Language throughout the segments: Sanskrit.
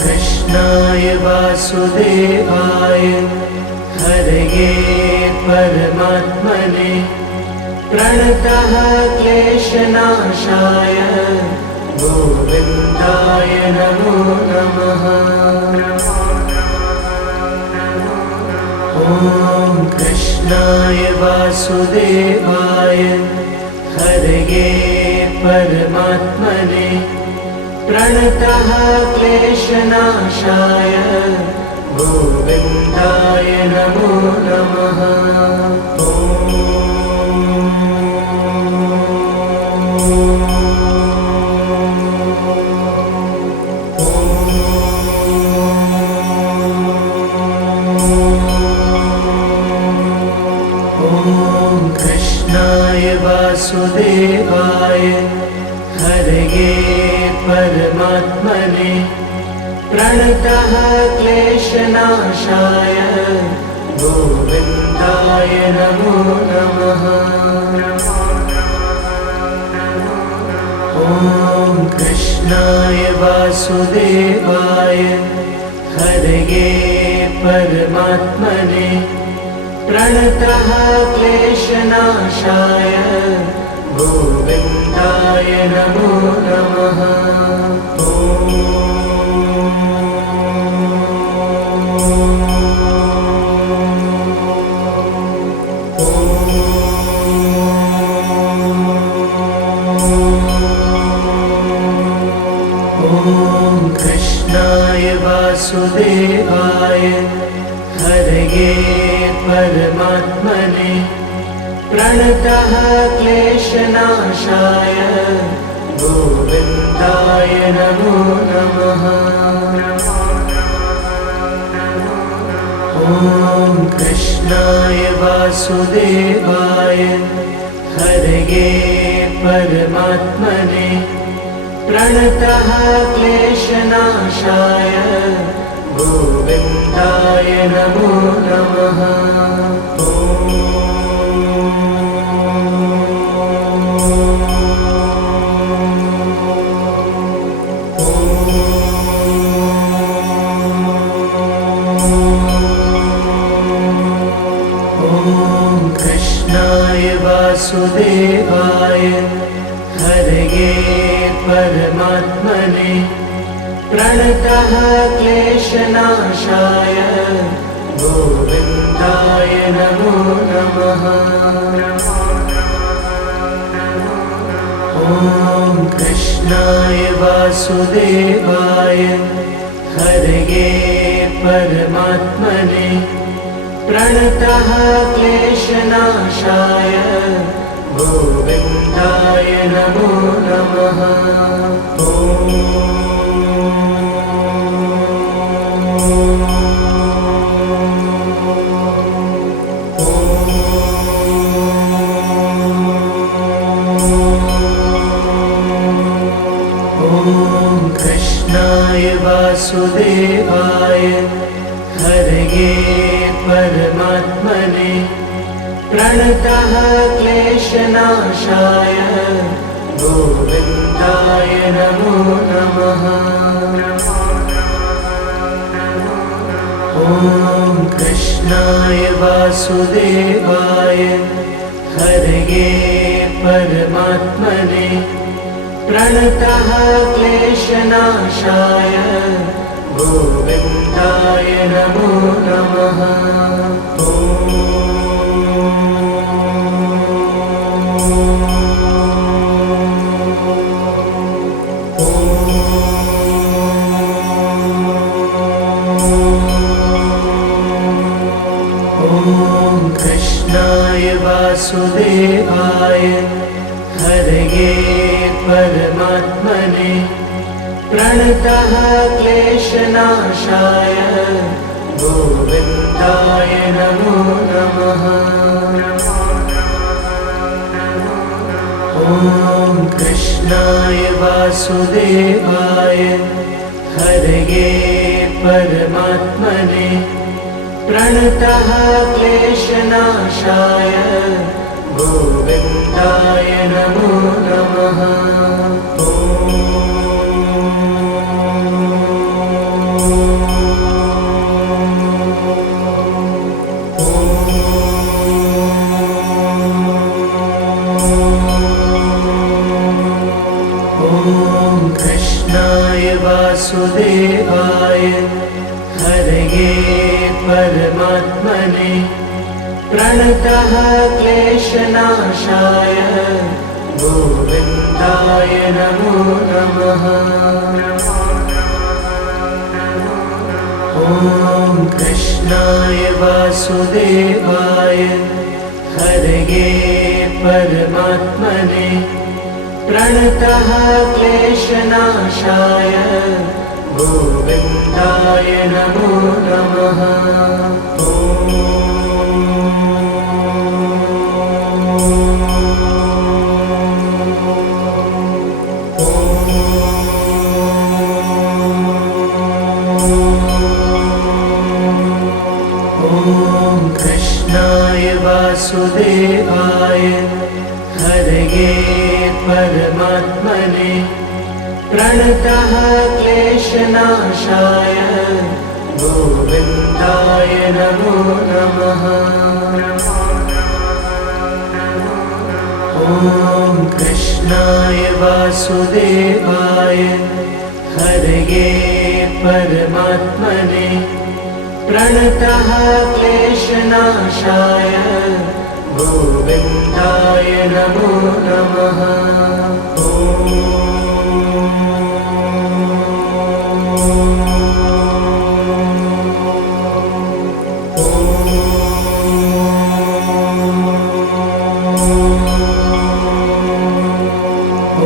कृष्णाय वासुदेवाय हरये परमात्मने प्रणतः क्लेशनाशाय गोविन्दाय नमो नमः। ॐ कृष्णाय वासुदेवाय हरये परमात्मने प्रणतः क्लेशनाशाय गोविन्दाय नमो नमः। ॐ कृष्णाय वासुदेवाय हरये परमात्मने प्रणतः क्लेशनाशाय गोविन्दाय नमो नमः। ॐ कृष्णाय वासुदेवाय हरये परमात्मने प्रणतः क्लेशनाशाय गोविन्दाय नमो नमः। ॐ कृष्णाय वासुदेवाय हरये परमात्मने प्रणतः क्लेशनाशाय गोविन्दाय नमो नमः। ॐ कृष्णाय वासुदेवाय हरये परमात्मने प्रणतः क्लेशनाशाय गोविन्दाय नमो नमः। ॐ कृष्णाय वासुदेवाय हरये परमात्मने प्रणतः क्लेशनाशाय गोविन्दाय नमो नमः। ॐ कृष्णाय वासुदेवाय हरये परमात्मने प्रणतः क्लेशनाशाय गोविन्दाय नमो नमः। ॐ कृष्णाय वासुदेवाय हरये परमात्मने प्रणतः क्लेशनाशाय गोविन्दाय नमो नमः। ॐ कृष्णाय वासुदेवाय हरये परमात्मने प्रणतः क्लेशनाशाय गोविन्दाय नमो नमः। ॐ कृष्णाय वासुदेवाय हरये परमात्मने प्रणतः क्लेशनाशाय गोविन्दाय नमो नमः। ॐ कृष्णाय वासुदेवाय हरये परमात्मने प्रणतः क्लेशनाशाय गोविन्दाय नमो नमः। ॐ कृष्णाय वासुदेवाय हरये परमात्मने प्रणतः क्लेशनाशाय गोविन्दाय नमो नमः। ॐ कृष्णाय वासुदेवाय हरये परमात्मने प्रणतः क्लेशनाशाय गोविन्दाय नमो नमः। ॐ कृष्णाय वासुदेवाय हरये परमात्मने प्रणतः क्लेशनाशाय गोविन्दाय नमो नमः। ॐ कृष्णाय वासुदेवाय हरये परमात्मने प्रणतः क्लेशनाशाय गोविन्दाय नमो नमः।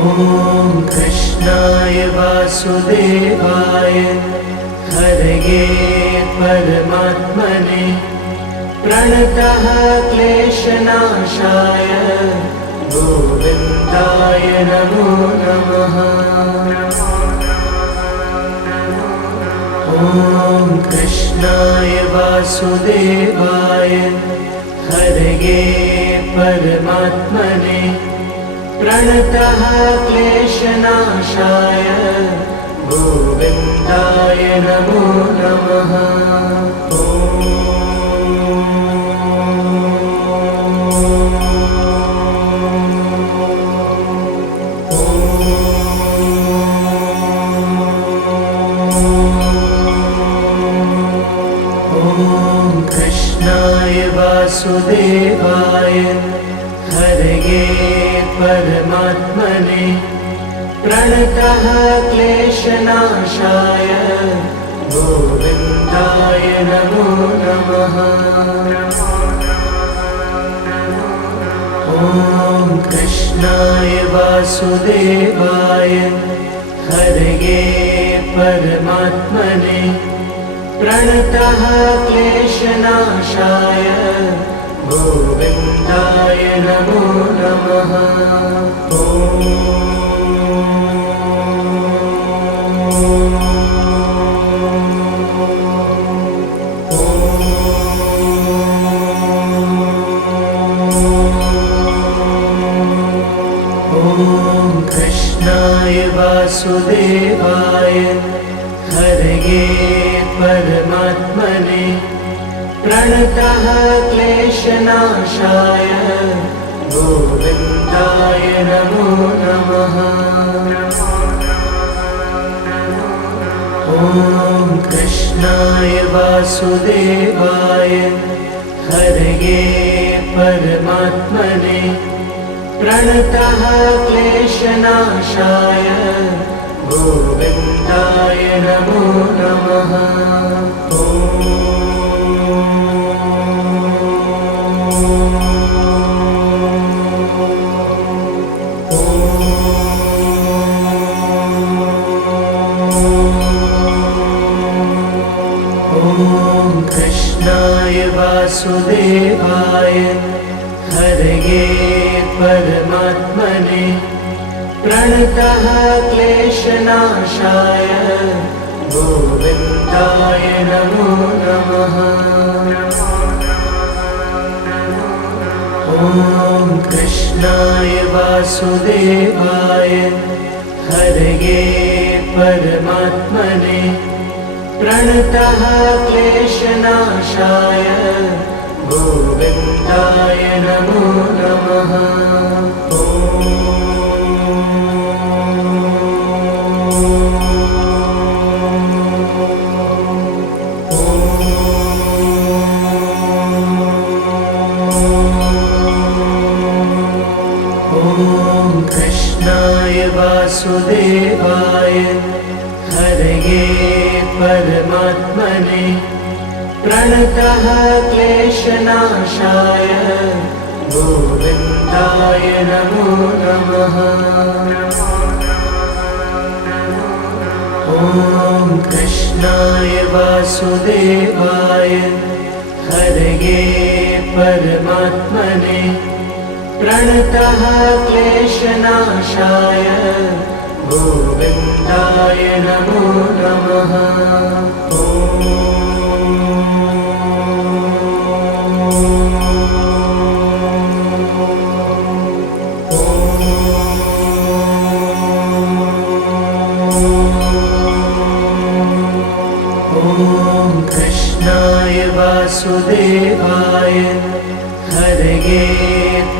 ॐ कृष्णाय वासुदेवाय हरये परमात्मने प्रणतः क्लेशनाशाय गोविन्दाय नमो नमः। ॐ कृष्णाय वासुदेवाय हरये परमात्मने प्रणतः क्लेशनाशाय गोविन्दाय नमो नमः। ॐ कृष्णाय वासुदेवाय हरये परमात्मने प्रणतः क्लेशनाशाय गोविन्दाय नमो नमः। ॐ कृष्णाय वासुदेवाय हरये परमात्मने प्रणतः क्लेशनाशाय गोविन्दाय नमो नमः। ॐ कृष्णाय वासुदेवाय हरये परमात्मने प्रणतः क्लेशनाशाय गोविन्दाय नमो नमः। ॐ कृष्णाय वासुदेवाय हरये परमात्मने प्रणतः क्लेशनाशाय गोविन्दाय नमो नमः। ॐ कृष्णाय वासुदेवाय हरये परमात्मने प्रणतः क्लेशनाशाय गोविन्दाय नमो नमः। ॐ कृष्णाय वासुदेवाय हरये परमात्मने प्रणतः क्लेशनाशाय गोविन्दाय नमो नमः। ॐ कृष्णाय वासुदेवाय हरये परमात्मने प्रणतः क्लेशनाशाय गोविन्दाय नमो नमः। ॐ कृष्णाय वासुदेवाय हरये परमात्मने प्रणतः क्लेशनाशाय गोविन्दाय नमो नमः। ॐ कृष्णाय वासुदेवाय हरये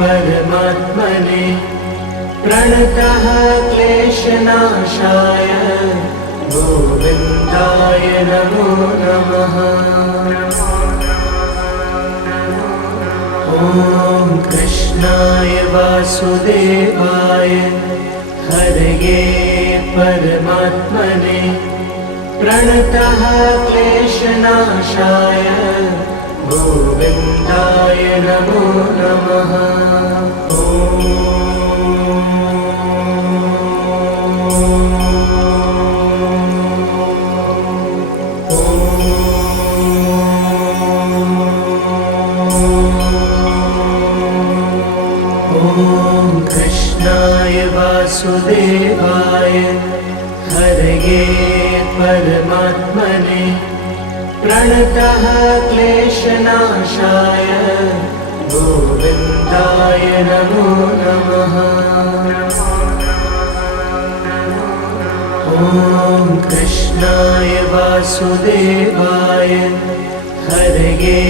परमात्मने प्रणतः क्लेशनाशाय गोविन्दाय नमो नमः। ॐ कृष्णाय वासुदेवाय हरये परमात्मने प्रणतः क्लेशनाशाय गोविन्दाय नमो नमः। ॐ कृष्णाय वासुदेवाय हरये परमात्मने प्रणतः क्लेशनाशाय गोविन्दाय नमो नमः। ॐ कृष्णाय वासुदेवाय हरये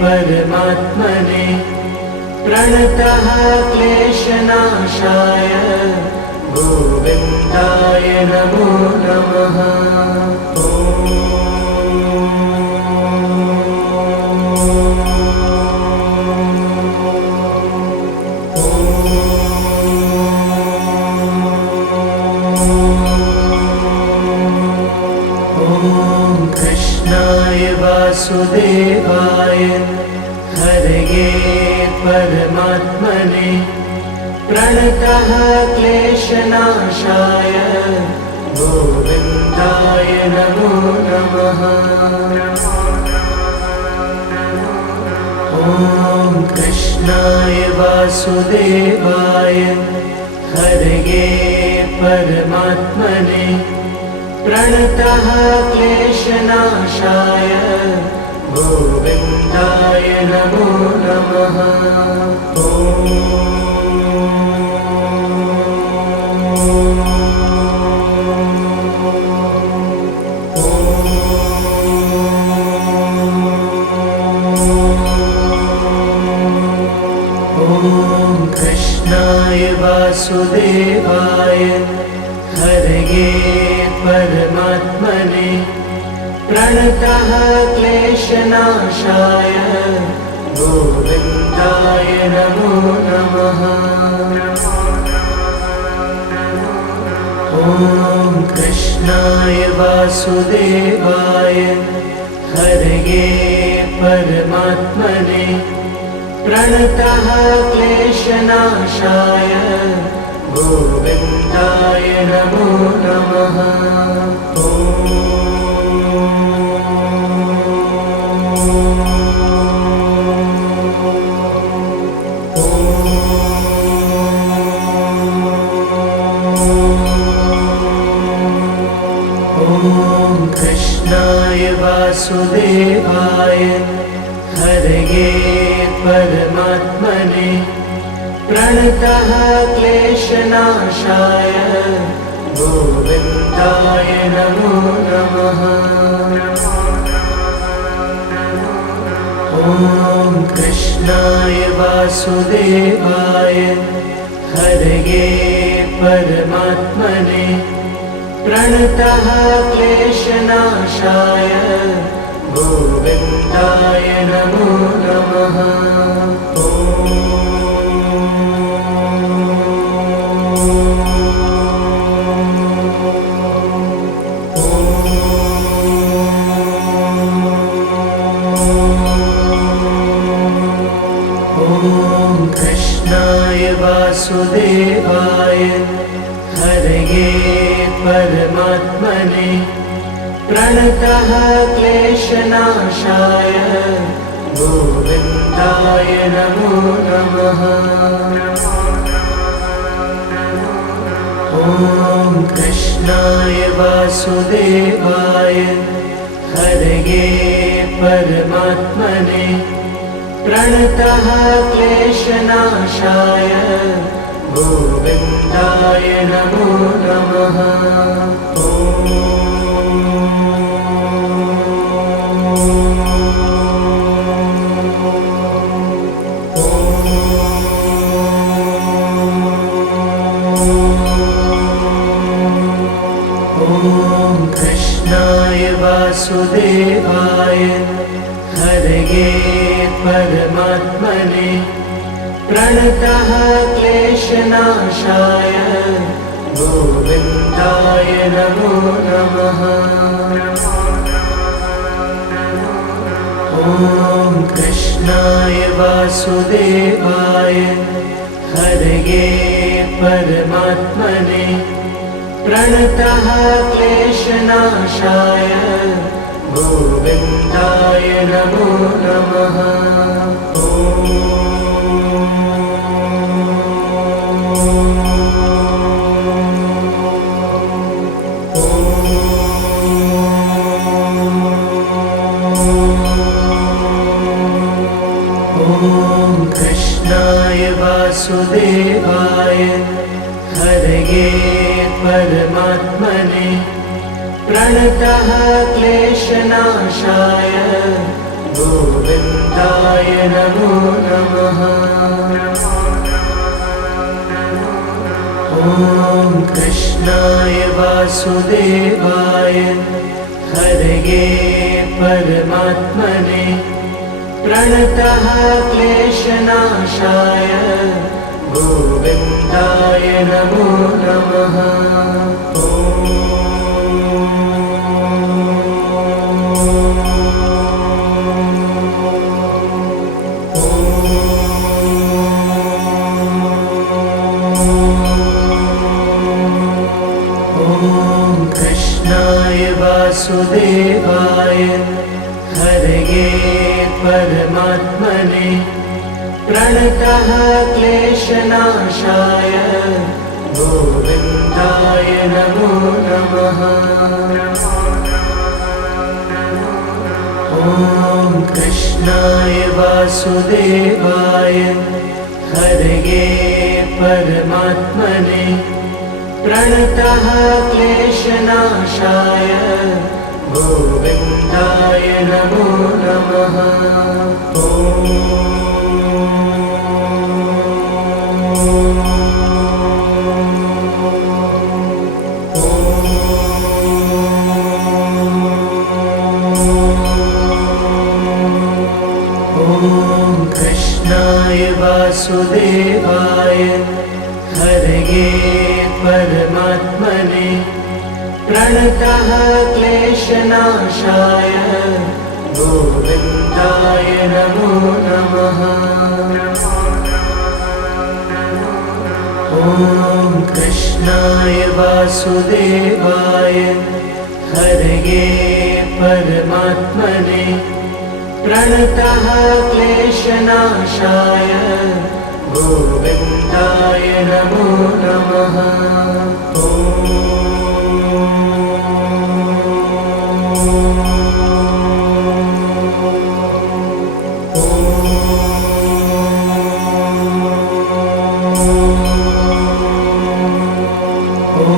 परमात्मने प्रणतः क्लेशनाशाय गोविन्दाय नमो नमः। ॐ कृष्णाय वासुदेवाय हरये परमात्मने प्रणतः क्लेशनाशाय गोविन्दाय नमो नमः। ॐ कृष्णाय वासुदेवाय हरये परमात्मने प्रणतः क्लेशनाशाय गोविन्दाय नमो नमः। ॐ कृष्णाय वासुदेवाय हरये परमात्मने प्रणतः क्लेशनाशाय गोविन्दाय नमो नमः। ॐ कृष्णाय वासुदेवाय हरये परमात्मने प्रणतः क्लेशनाशाय गोविन्दाय नमो नमः। ॐ कृष्णाय वासुदेवाय हरये परमात्मने प्रणतः क्लेशनाशाय गोविन्दाय नमो नमः। ॐ कृष्णाय वासुदेवाय हरये परमात्मने प्रणतः क्लेशनाशाय गोविन्दाय नमो नमः। ॐ कृष्णाय वासुदेवाय हरये परमात्मने प्रणतः क्लेशनाशाय गोविन्दाय नमो नमः। ॐ कृष्णाय वासुदेवाय हरये परमात्मने प्रणतः क्लेशनाशाय गोविन्दाय नमो नमः। ॐ कृष्णाय वासुदेवाय हरये परमात्मने प्रणतः क्लेशनाशाय गोविन्दाय नमो नमः। ॐ कृष्णाय वासुदेवाय हरये परमात्मने प्रणतः क्लेशनाशाय गोविन्दाय नमो नमः। ॐ कृष्णाय वासुदेवाय हरये परमात्मने प्रणतः क्लेशनाशाय गोविन्दाय नमो नमः। ॐ कृष्णाय वासुदेवाय हरये परमात्मने प्रणतः क्लेशनाशाय गोविन्दाय नमो नमः। ॐ कृष्णाय वासुदेवाय हरये परमात्मने प्रणतः क्लेशनाशाय गोविन्दाय नमो नमः। ॐ कृष्णाय वासुदेवाय हरये परमात्मने प्रणतः क्लेशनाशाय गोविन्दाय नमो नमः। ॐ कृष्णाय वासुदेवाय हरये परमात्मने प्रणतः क्लेशनाशाय गोविन्दाय नमो नमः। ॐ कृष्णाय वासुदेवाय हरये परमात्मने प्रणतः क्लेशनाशाय गोविन्दाय नमो नमः। ॐ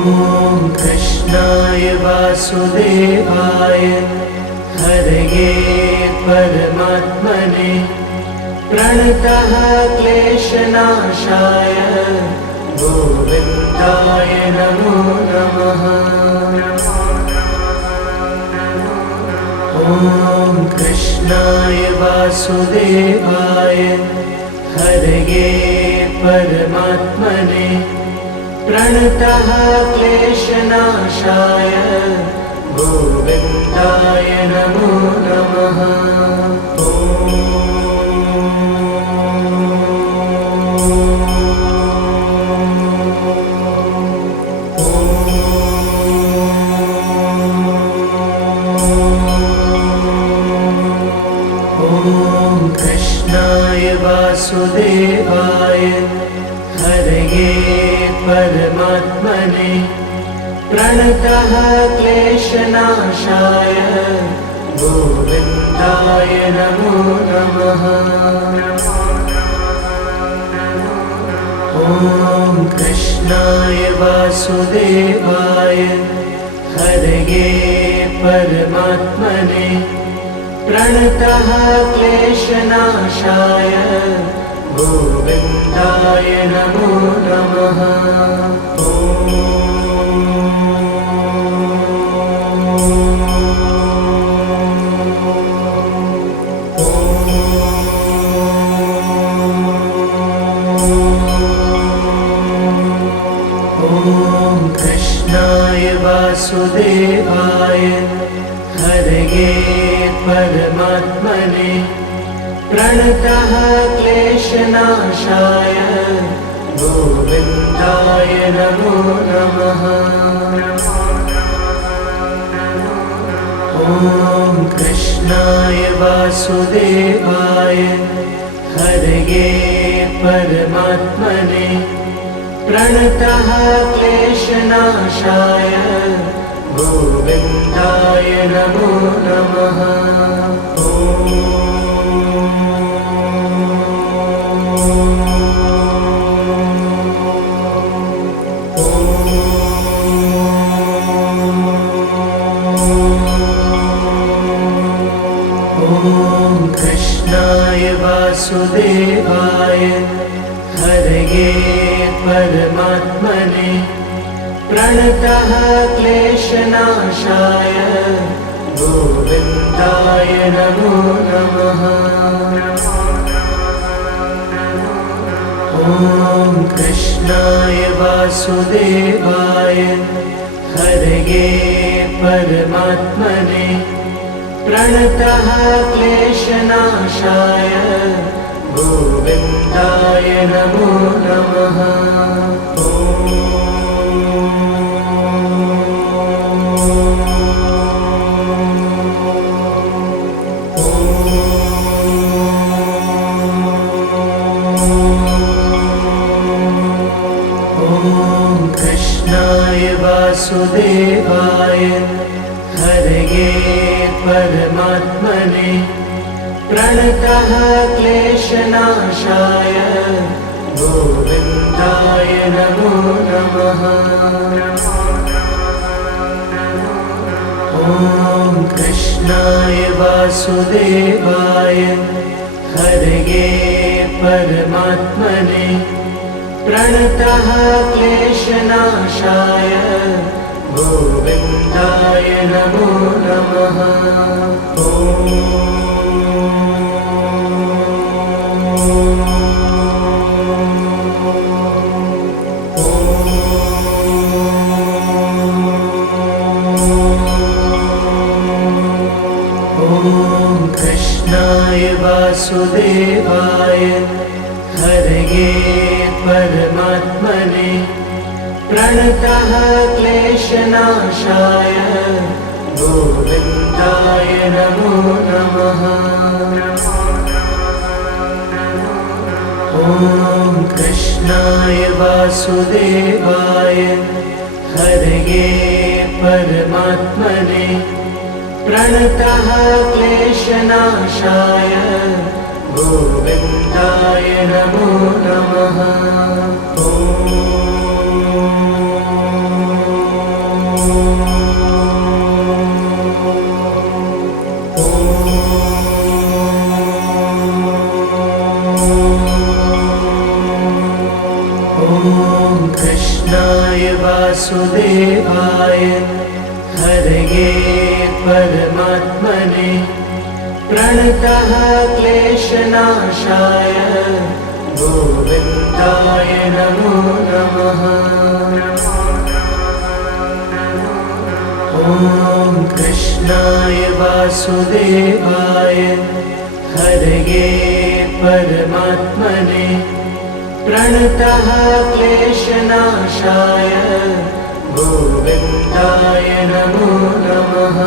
ॐ कृष्णाय वासुदेवाय हरये परमात्मने प्रणतः क्लेशनाशाय गोविन्दाय नमो नमः। ॐ कृष्णाय वासुदेवाय हरये परमात्मने प्रणतः क्लेशनाशाय गोविन्दाय नमो नमः। ॐ कृष्णाय वासुदेवाय हरये परमात्मने प्रणतः क्लेशनाशाय गोविन्दाय नमो नमः। ॐ कृष्णाय वासुदेवाय हरये परमात्मने प्रणतः क्लेशनाशाय गोविन्दाय नमो नमः। ॐ कृष्णाय वासुदेवाय हरये परमात्मने प्रणतः क्लेशनाशाय गोविन्दाय नमो नमः। ॐ कृष्णाय वासुदेवाय हरये परमात्मने प्रणतः क्लेशनाशाय गोविन्दाय नमो नमः। ॐ कृष्णाय वासुदेवाय हरये परमात्मने प्रणतः क्लेशनाशाय गोविन्दाय नमो नमः। ॐ कृष्णाय वासुदेवाय हरये परमात्मने प्रणतः क्लेशनाशाय गोविन्दाय नमो नमः। ॐ कृष्णाय वासुदेवाय हरये परमात्मने प्रणतः क्लेशनाशाय गोविन्दाय नमो नमः। ॐ कृष्णाय वासुदेवाय हरये परमात्मने प्रणतः क्लेशनाशाय गोविन्दाय नमो नमः। ॐ कृष्णाय वासुदेवाय हरये परमात्मने प्रणतः क्लेशनाशाय गोविन्दाय नमो नमः। ॐ कृष्णाय वासुदेवाय हरये परमात्मने प्रणतः क्लेशनाशाय गोविन्दाय नमो नमः। ॐ वासुदेवाय हरये परमात्मने प्रणतः क्लेशनाशाय गोविन्दाय नमो नमः। ॐ कृष्णाय वासुदेवाय हरये परमात्मने प्रणतः क्लेशनाशाय गोविन्दाय नमो नमः।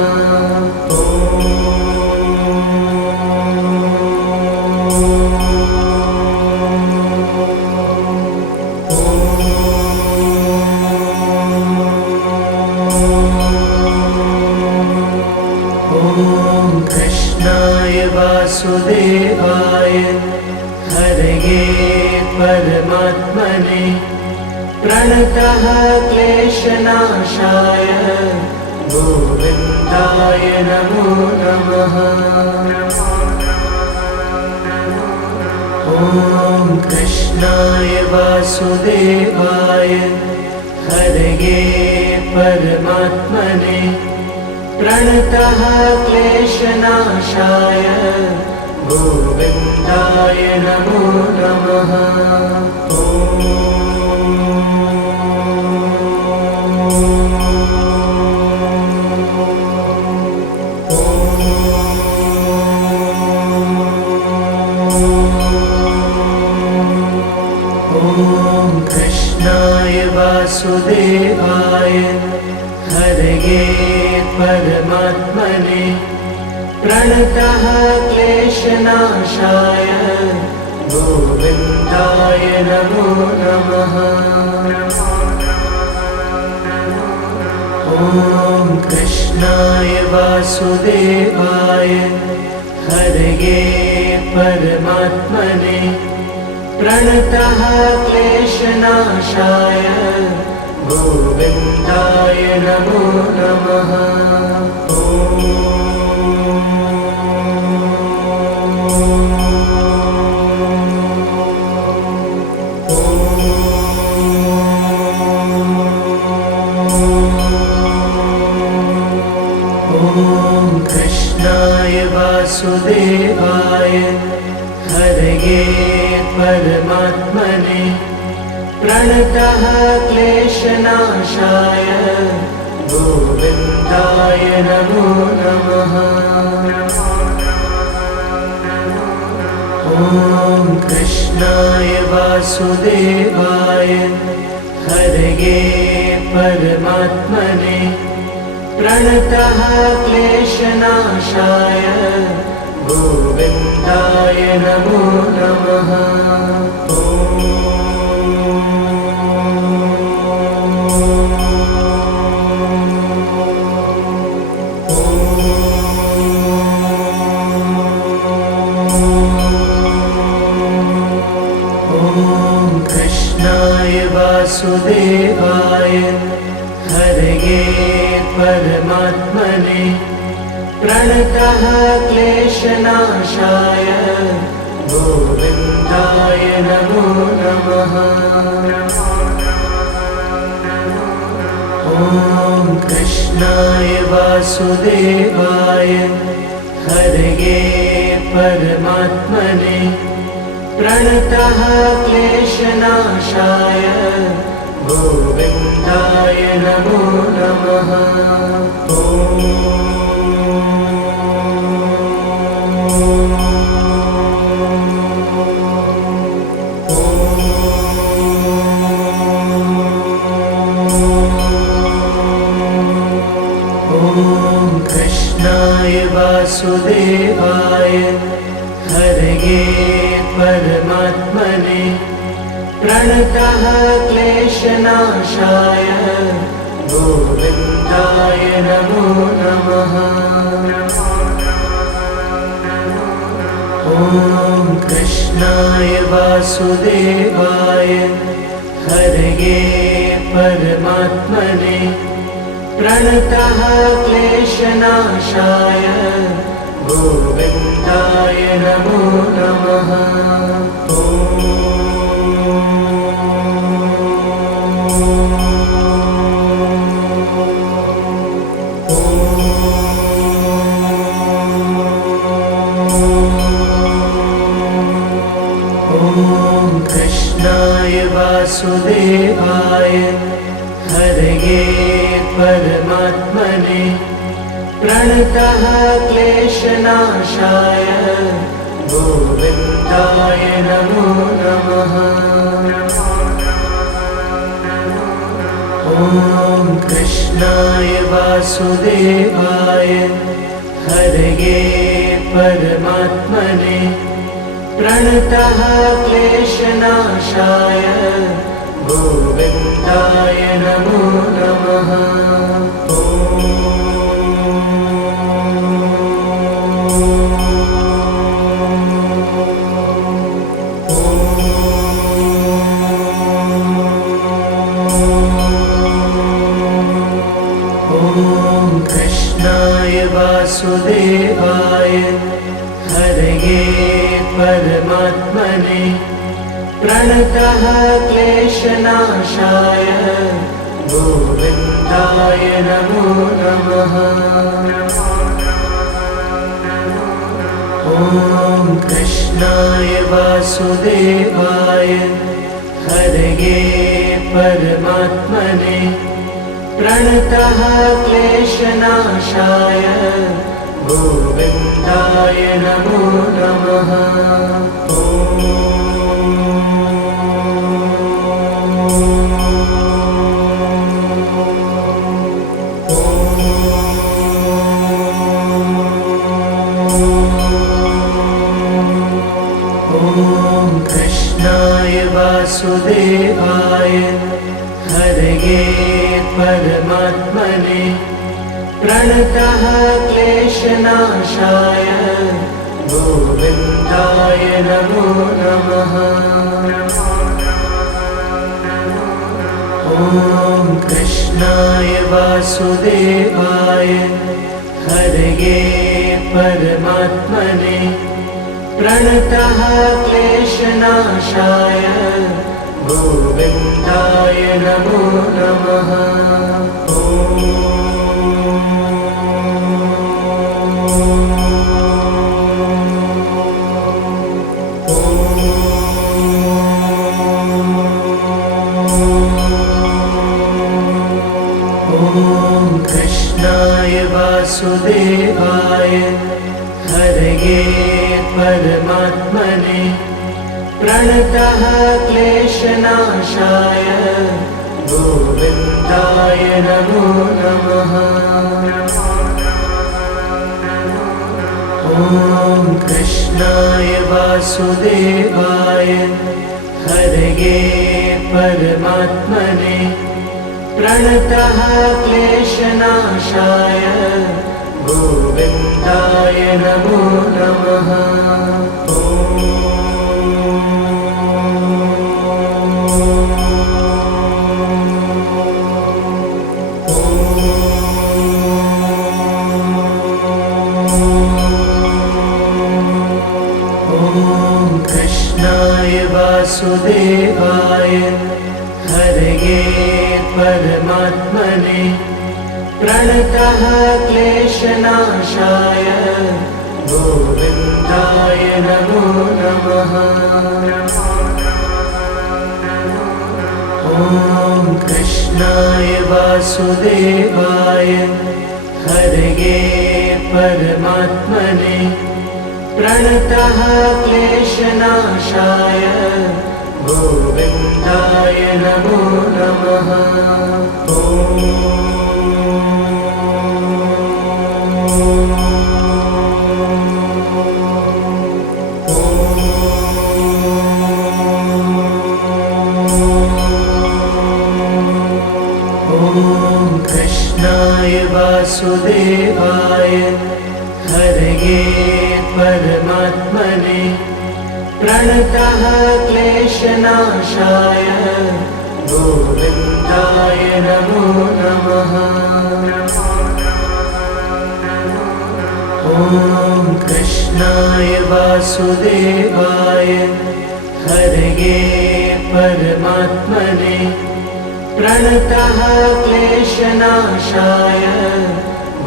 वासुदेवाय हरये परमात्मने प्रणतः क्लेशनाशाय गोविन्दाय नमो नमः। ॐ कृष्णाय वासुदेवाय हरये परमात्मने प्रणतः क्लेशनाशाय गोविन्दाय नमो नमः। ॐ कृष्णाय वासुदेवाय हरये परमात्मने प्रणतः क्लेशनाशाय गोविन्दाय नमो नमः। ॐ कृष्णाय वासुदेवाय हरये परमात्मने प्रणतः क्लेशनाशाय गोविन्दाय नमो नमः। ॐ कृष्णाय वासुदेवाय हरये परमात्मने प्रणतः क्लेशनाशाय गोविन्दाय नमो नमः। ॐ कृष्णाय वासुदेवाय हरये परमात्मने प्रणतः क्लेशनाशाय गोविन्दाय नमो नमः। वासुदेवाय हरये परमात्मने प्रणतः क्लेशनाशाय गोविन्दाय नमो नमः। ॐ कृष्णाय वासुदेवाय हरये परमात्मने प्रणतः क्लेशनाशाय गोविन्दाय नमो नमः। ॐ कृष्णाय वासुदेवाय हरये परमात्मने प्रणतः क्लेशनाशाय गोविन्दाय नमो नमः। ॐ कृष्णाय वासुदेवाय हरये परमात्मने प्रणतः क्लेशनाशाय गोविन्दाय नमो नमः। ॐ परमात्मने प्रणतः क्लेशनाशाय गोविन्दाय नमो नमः। ॐ कृष्णाय वासुदेवाय हरये परमात्मने प्रणतः क्लेशनाशाय गोविन्दाय नमो नमः। वासुदेवाय हरये परमात्मने प्रणतः क्लेशनाशाय गोविन्दाय नमो नमः। ॐ कृष्णाय वासुदेवाय हरये परमात्मने प्रणतः क्लेशनाशाय गोविन्दाय नमो नमः। ॐ कृष्णाय वासुदेवाय हरये परमात्मने प्रणतः क्लेशनाशाय गोविन्दाय नमो नमः। ॐ कृष्णाय वासुदेवाय हरये परमात्मने प्रणतः क्लेशनाशाय गोविन्दाय नमो नमः। ॐ कृष्णाय वासुदेवाय हरये परमात्मने प्रणतः क्लेशनाशाय गोविन्दाय नमो नमः। ॐ कृष्णाय वासुदेवाय हरये परमात्मने प्रणतः क्लेशनाशाय गोविन्दाय नमो नमः। वासुदेवाय हरये परमात्मने प्रणतः क्लेशनाशाय गोविन्दाय नमो नमः। ॐ कृष्णाय वासुदेवाय हरये परमात्मने प्रणतः क्लेशनाशाय गोविन्दाय नमो नमः। ॐ कृष्णाय वासुदेवाय हरये परमात्मने प्रणतः क्लेशनाशाय गोविन्दाय नमो नमः। ॐ कृष्णाय वासुदेवाय हरये परमात्मने प्रणतः क्लेशनाशाय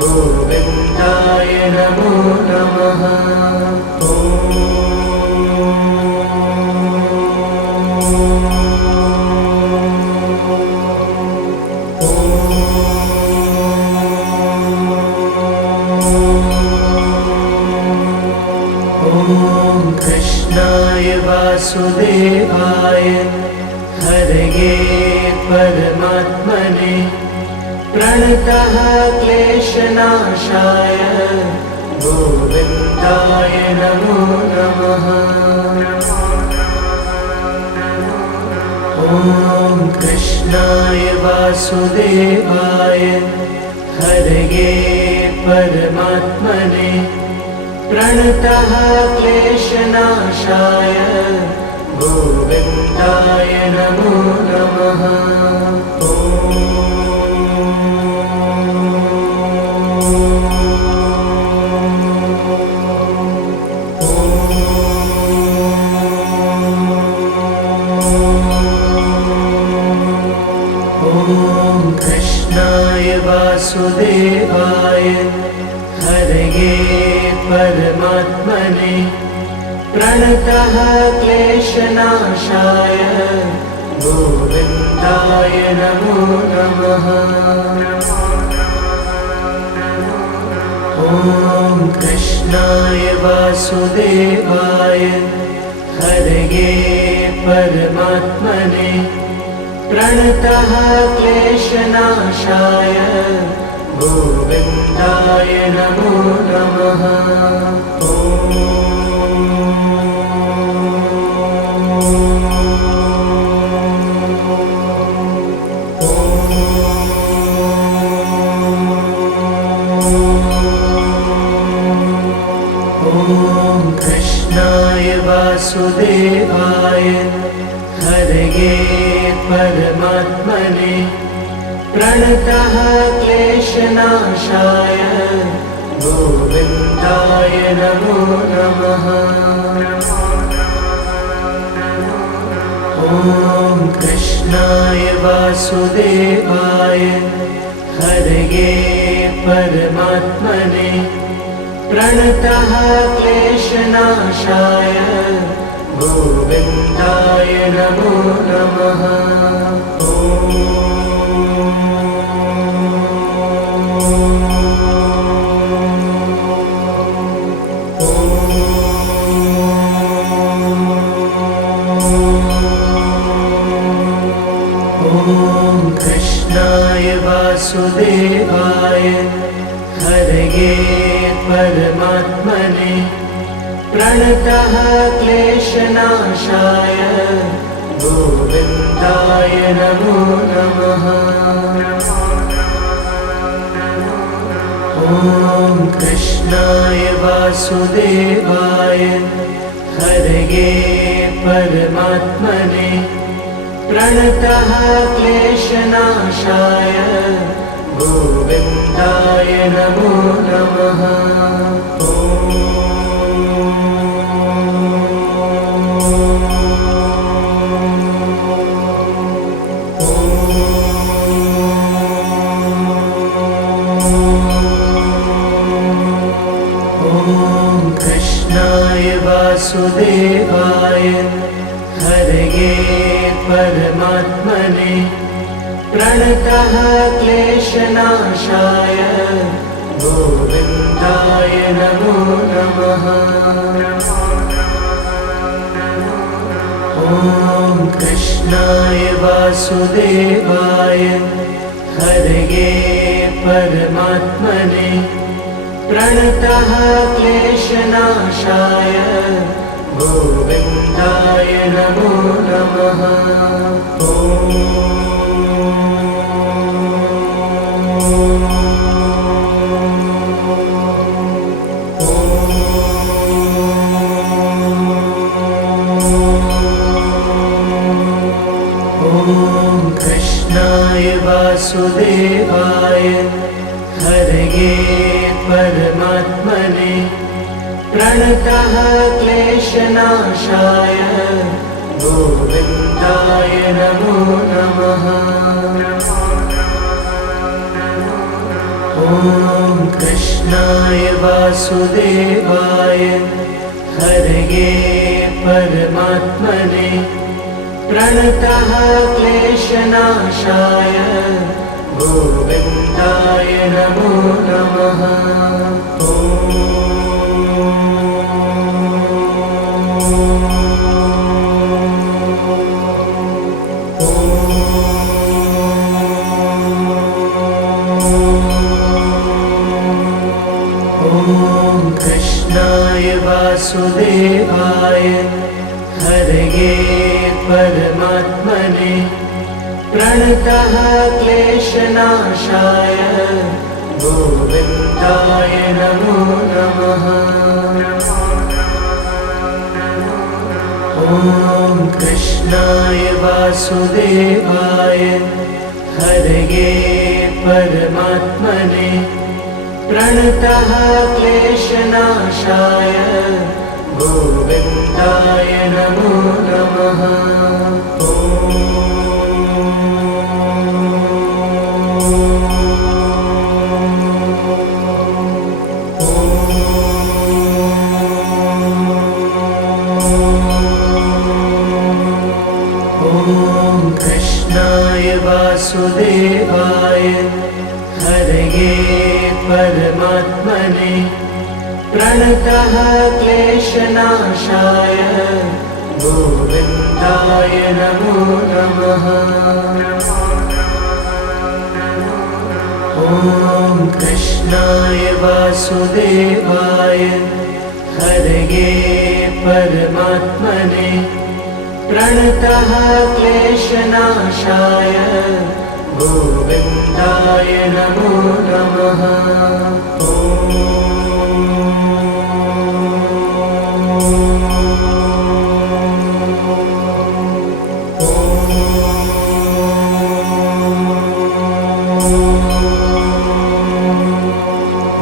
गोविन्दाय नमो नमः। ॐ वासुदेवाय हरये परमात्मने प्रणतः क्लेशनाशाय गोविन्दाय नमो नमः। ॐ कृष्णाय वासुदेवाय हरये परमात्मने प्रणतः क्लेशनाशाय गोविन्दाय नमो नमः। वासुदेवाय हरये परमात्मने प्रणतः क्लेशनाशाय गोविन्दाय नमो नमः। ॐ कृष्णाय वासुदेवाय हरये परमात्मने प्रणतः क्लेशनाशाय गोविन्दाय नमो नमः। ॐ कृष्णाय वासुदेवाय हरये परमात्मने प्रणतः क्लेशनाशाय गोविन्दाय नमो नमः। ॐ कृष्णाय वासुदेवाय हरये परमात्मने प्रणतः क्लेशनाशाय गोविन्दाय नमो नमः। कृष्णाय वासुदेवाय हरये परमात्मने प्रणतः क्लेशनाशाय गोविन्दाय नमो नमः। ॐ कृष्णाय वासुदेवाय हरये परमात्मने प्रणतः क्लेशनाशाय गोविन्दाय नमो नमः। कृष्णाय वासुदेवाय हरये परमात्मने प्रणतः क्लेशनाशाय गोविन्दाय नमो नमः। ॐ कृष्णाय वासुदेवाय हरये परमात्मने प्रणतः क्लेशनाशाय गोविन्दाय नमो नमः। कृष्णाय वासुदेवाय हरये परमात्मने प्रणतः क्लेशनाशाय गोविन्दाय नमो नमः। ॐ कृष्णाय वासुदेवाय हरये परमात्मने प्रणतः क्लेशनाशाय गोविन्दाय नमो नमः। ॐ कृष्णाय वासुदेवाय हरये परमात्मने प्रणतः क्लेशनाशाय गोविन्दाय नमो नमः। ॐ कृष्णाय वासुदेवाय हरये परमात्मने प्रणतः क्लेशनाशाय गोविन्दाय नमो नमः। वासुदेवाय हरये परमात्मने प्रणतः क्लेशनाशाय गोविन्दाय नमो नमः। ॐ कृष्णाय वासुदेवाय हरये परमात्मने प्रणतः क्लेशनाशाय गोविन्दाय नमो नमः।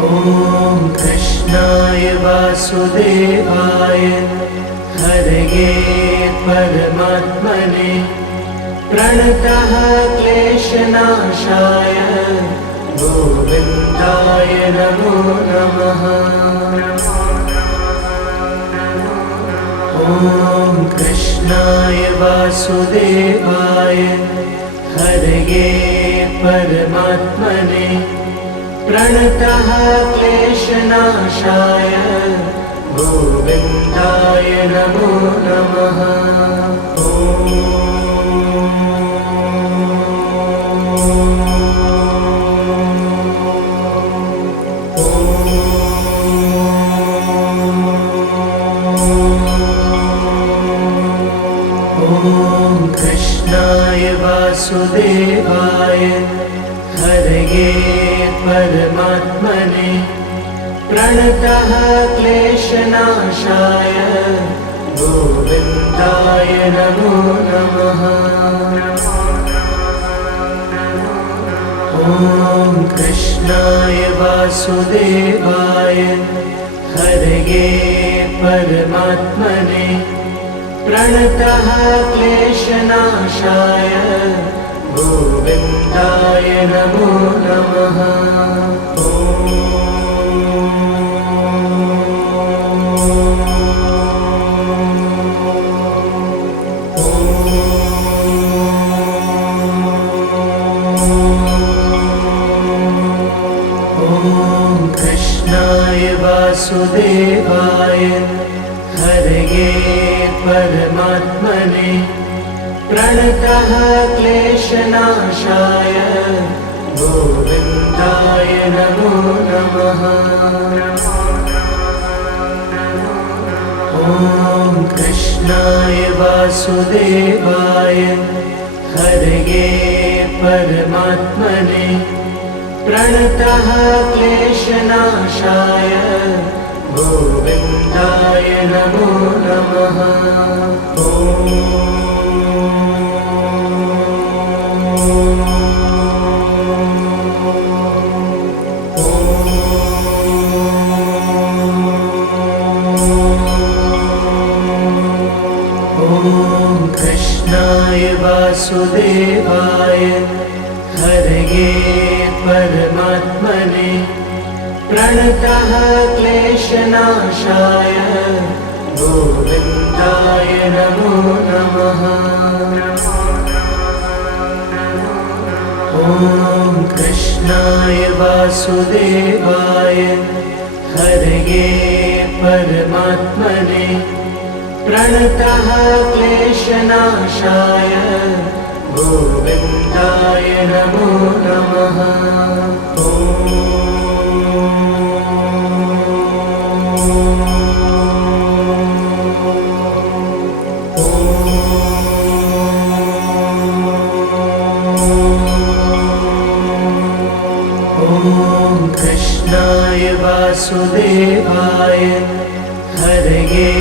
ॐ कृष्णाय वासुदेवाय हरये परमात्मने प्रणतः क्लेशनाशाय गोविन्दाय नमो नमः। ॐ कृष्णाय वासुदेवाय हरये परमात्मने प्रणतः क्लेशनाशाय गोविन्दाय नमो नमः। कृष्णाय वासुदेवाय हरये परमात्मने प्रणतः क्लेशनाशाय गोविन्दाय नमो नमः। ॐ कृष्णाय वासुदेवाय हरये परमात्मने प्रणतः क्लेशनाशाय गोविन्दाय नमो नमः। कृष्णाय वासुदेवाय हरये परमात्मने प्रणतः क्लेशनाशाय गोविन्दाय नमो नमः। ॐ कृष्णाय वासुदेवाय हरये परमात्मने प्रणतः क्लेशनाशाय गोविन्दाय नमो नमः। कृष्णाय वासुदेवाय हरये परमात्मने प्रणतः क्लेशनाशाय गोविन्दाय नमो नमः। ॐ कृष्णाय वासुदेवाय हरये परमात्मने प्रणतः क्लेशनाशाय गोविन्दाय नमो नमः। ॐ ॐ कृष्णाय वासुदेवाय हरये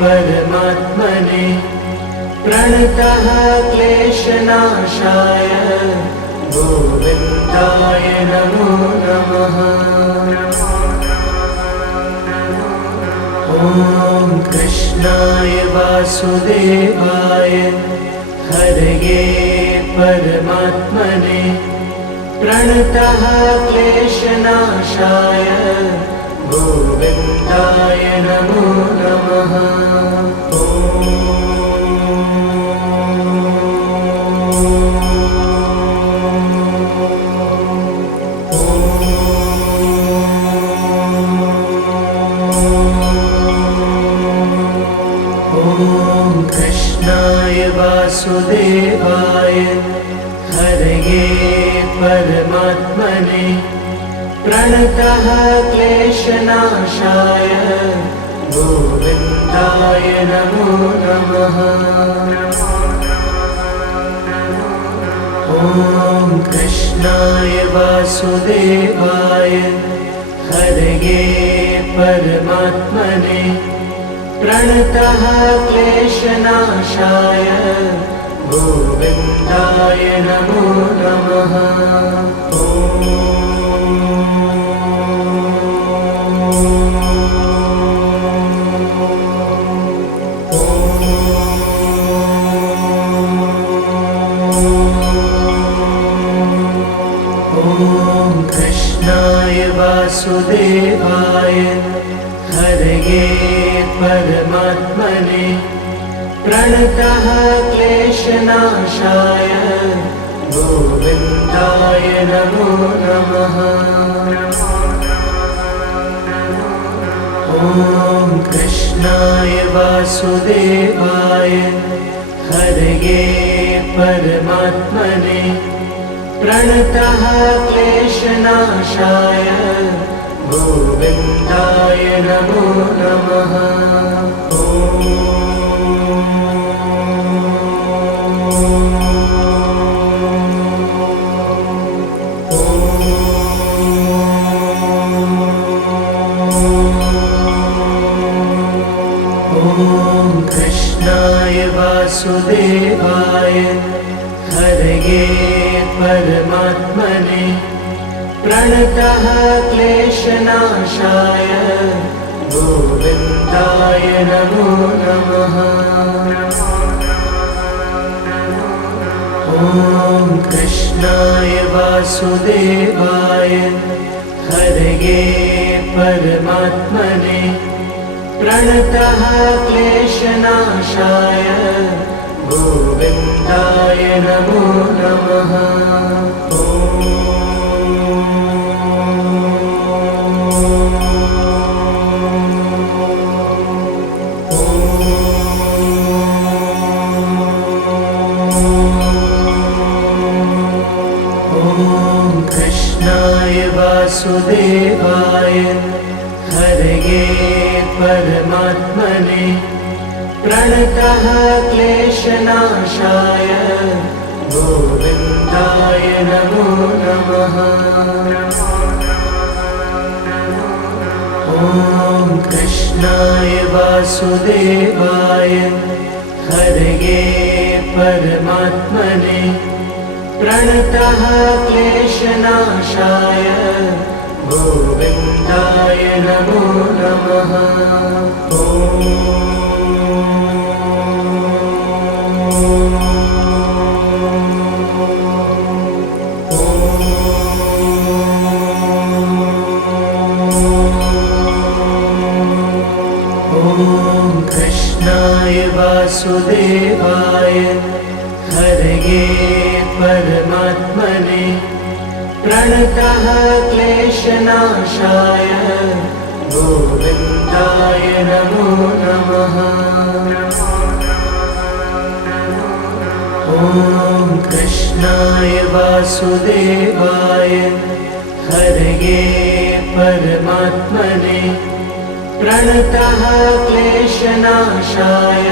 परमात्मने प्रणतः क्लेशनाशाय गोविन्दाय नमो नमः। ॐ कृष्णाय वासुदेवाय हरये परमात्मने प्रणतः क्लेशनाशाय गोविन्दाय नमो नमः। ॐ कृष्णाय वासुदेवाय हरये परमात्मने प्रणतः क्लेशनाशाय गोविन्दाय नमो नमः। ॐ कृष्णाय वासुदेवाय हरये परमात्मने प्रणतः क्लेशनाशाय गोविन्दाय नमो नमः। ॐ कृष्णाय वासुदेवाय हरये परमात्मने प्रणतः क्लेशनाशाय गोविन्दाय नमो नमः। ॐ कृष्णाय वासुदेवाय हरये परमात्मने प्रणतः क्लेशनाशाय गोविन्दाय नमो नमः। ॐ कृष्णाय वासुदेवाय हरये परमात्मने प्रणतः क्लेशनाशाय गोविन्दाय नमो नमः। ॐ कृष्णाय वासुदेवाय हरये परमात्मने प्रणतः क्लेशनाशाय गोविन्दाय नमो नमः। ॐ कृष्णाय वासुदेवाय हरये परमात्मने प्रणतः क्लेशनाशाय गोविन्दाय नमो नमः। ॐ कृष्णाय वासुदेवाय हरये परमात्मने प्रणतः क्लेशनाशाय गोविन्दाय नमो नमः। ॐ कृष्णाय वासुदेवाय हरये परमात्मने प्रणतः क्लेशनाशाय गोविन्दाय नमो नमः। ॐ कृष्णाय वासुदेवाय हरये परमात्मने प्रणतः क्लेशनाशाय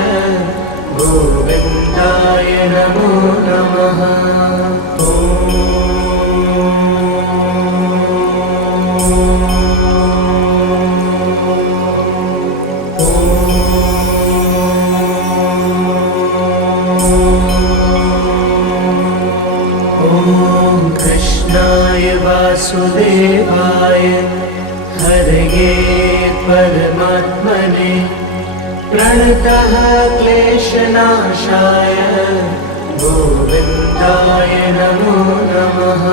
गोविन्दाय नमो नमः। ॐ वासुदेवाय हरये परमात्मने प्रणतः क्लेशनाशाय गोविन्दाय नमो नमः।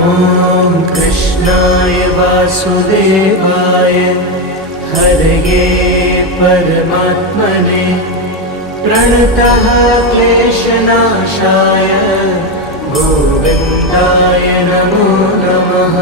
ॐ कृष्णाय वासुदेवाय हरये परमात्मने प्रणतः क्लेशनाशाय गोविन्दाय नमो नमः।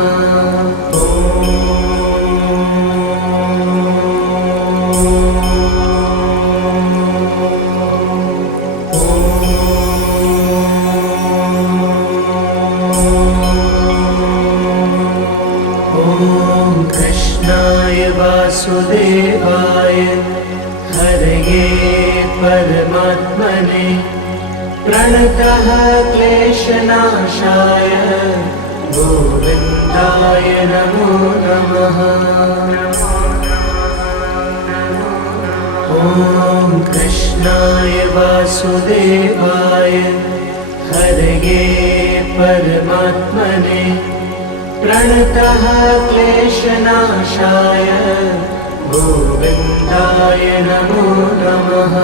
वासुदेवाय हरये परमात्मने प्रणतः क्लेशनाशाय गोविन्दाय नमो नमः। ॐ कृष्णाय वासुदेवाय हरये परमात्मने प्रणतः क्लेशनाशाय गोविन्दाय नमो नमः।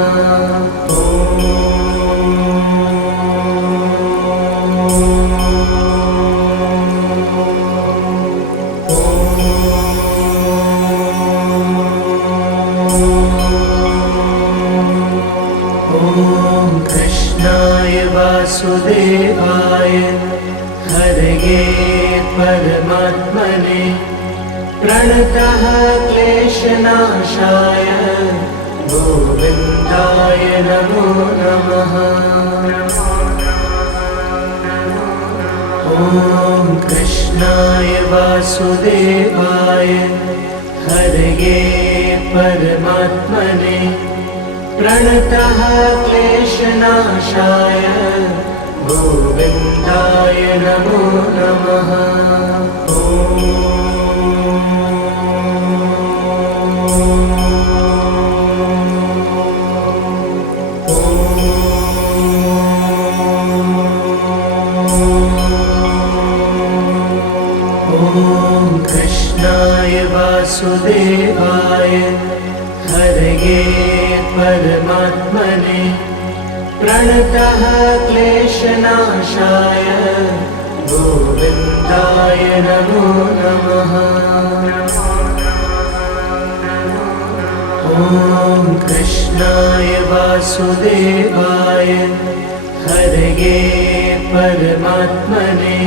ॐ कृष्णाय वासुदेवाय हरये परमात्मने प्रणतः क्लेशनाशाय गोविन्दाय नमो नमः। ॐ कृष्णाय वासुदेवाय हरये परमात्मने प्रणतः क्लेशनाशाय गोविन्दाय नमो नमः। ॐ कृष्णाय वासुदेवाय हरये परमात्मने प्रणतः क्लेशनाशाय गोविन्दाय नमो नमः। ॐ कृष्णाय वासुदेवाय हरये परमात्मने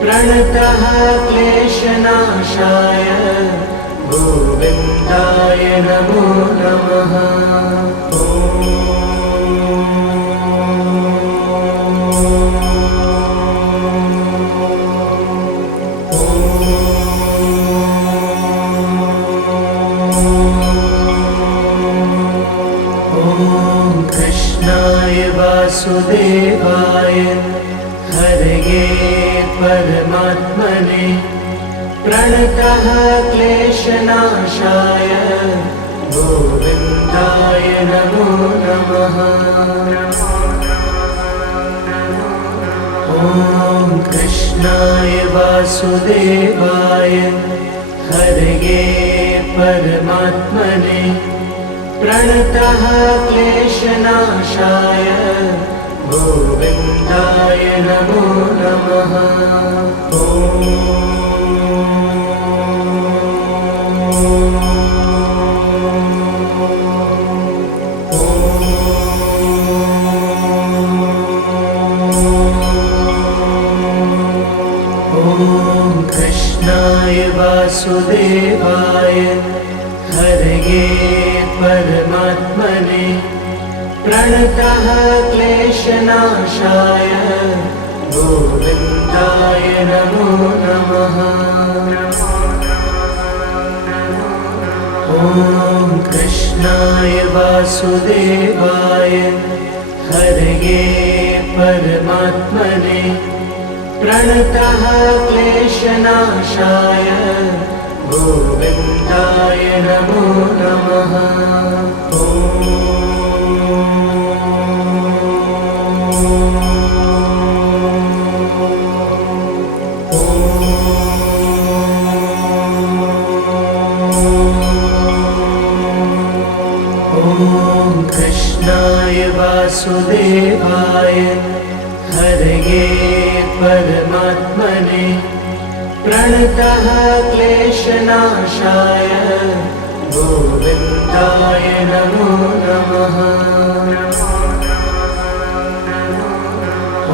प्रणतः क्लेशनाशाय गोविन्दाय नमो नमः। कृष्णाय वासुदेवाय हरये परमात्मने प्रणतः क्लेशनाशाय गोविन्दाय नमो नमः। ॐ कृष्णाय वासुदेवाय हरये परमात्मने प्रणतः क्लेशनाशाय गोविन्दाय नमो नमः। ॐ कृष्णाय वासुदेवाय हरये परमात्मने प्रणतः क्लेशनाशाय गोविन्दाय नमो नमः। ॐ कृष्णाय वासुदेवाय हरये परमात्मने प्रणतः क्लेशनाशाय गोविन्दाय नमो नमः। ॐ वासुदेवाय हरये परमात्मने प्रणतः क्लेशनाशाय गोविन्दाय नमो नमः।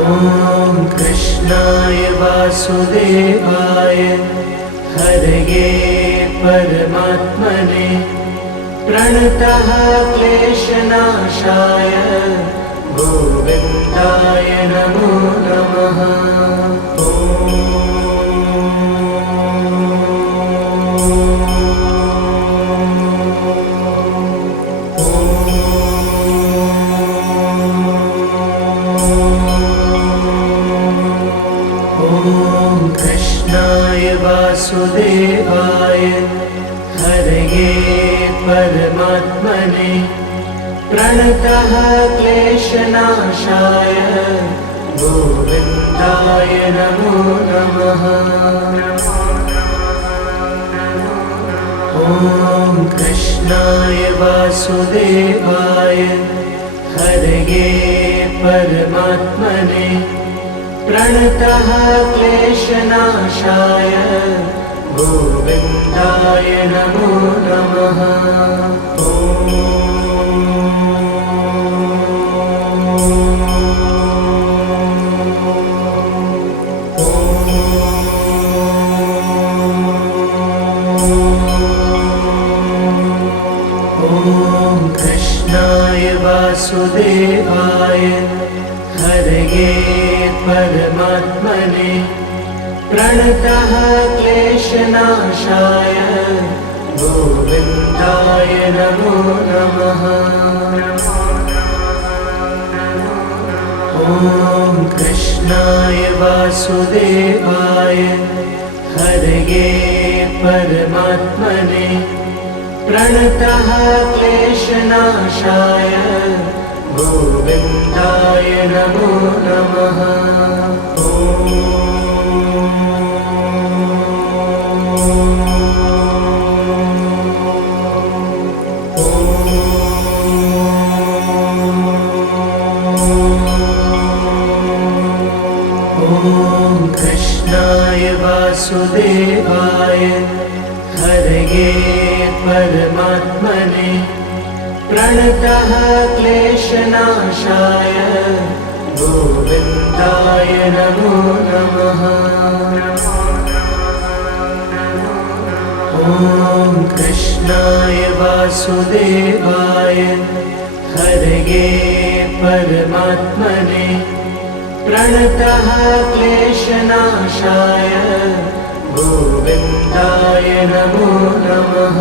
ॐ कृष्णाय वासुदेवाय हरये परमात्मने प्रणतः क्लेशनाशाय गोविन्दाय नमो नमः। ॐ कृष्णाय वासुदेवाय हरये परमात्मने प्रणतः क्लेशनाशाय गोविन्दाय नमो नमः। ॐ कृष्णाय वासुदेवाय हरये परमात्मने प्रणतः क्लेशनाशाय गोविन्दाय नमो नमः। ॐ कृष्णाय वासुदेवाय हरये परमात्मने प्रणतः क्लेशनाशाय गोविन्दाय नमो नमः। ॐ कृष्णाय वासुदेवाय हरये परमात्मने प्रणतः क्लेशनाशाय गोविन्दाय नमो नमः। ॐ कृष्णाय वासुदेवाय हरये परमात्मने प्रणतः क्लेशनाशाय गोविन्दाय नमो नमः। ॐ कृष्णाय वासुदेवाय हरये परमात्मने प्रणतः क्लेशनाशाय गोविन्दाय नमो नमः।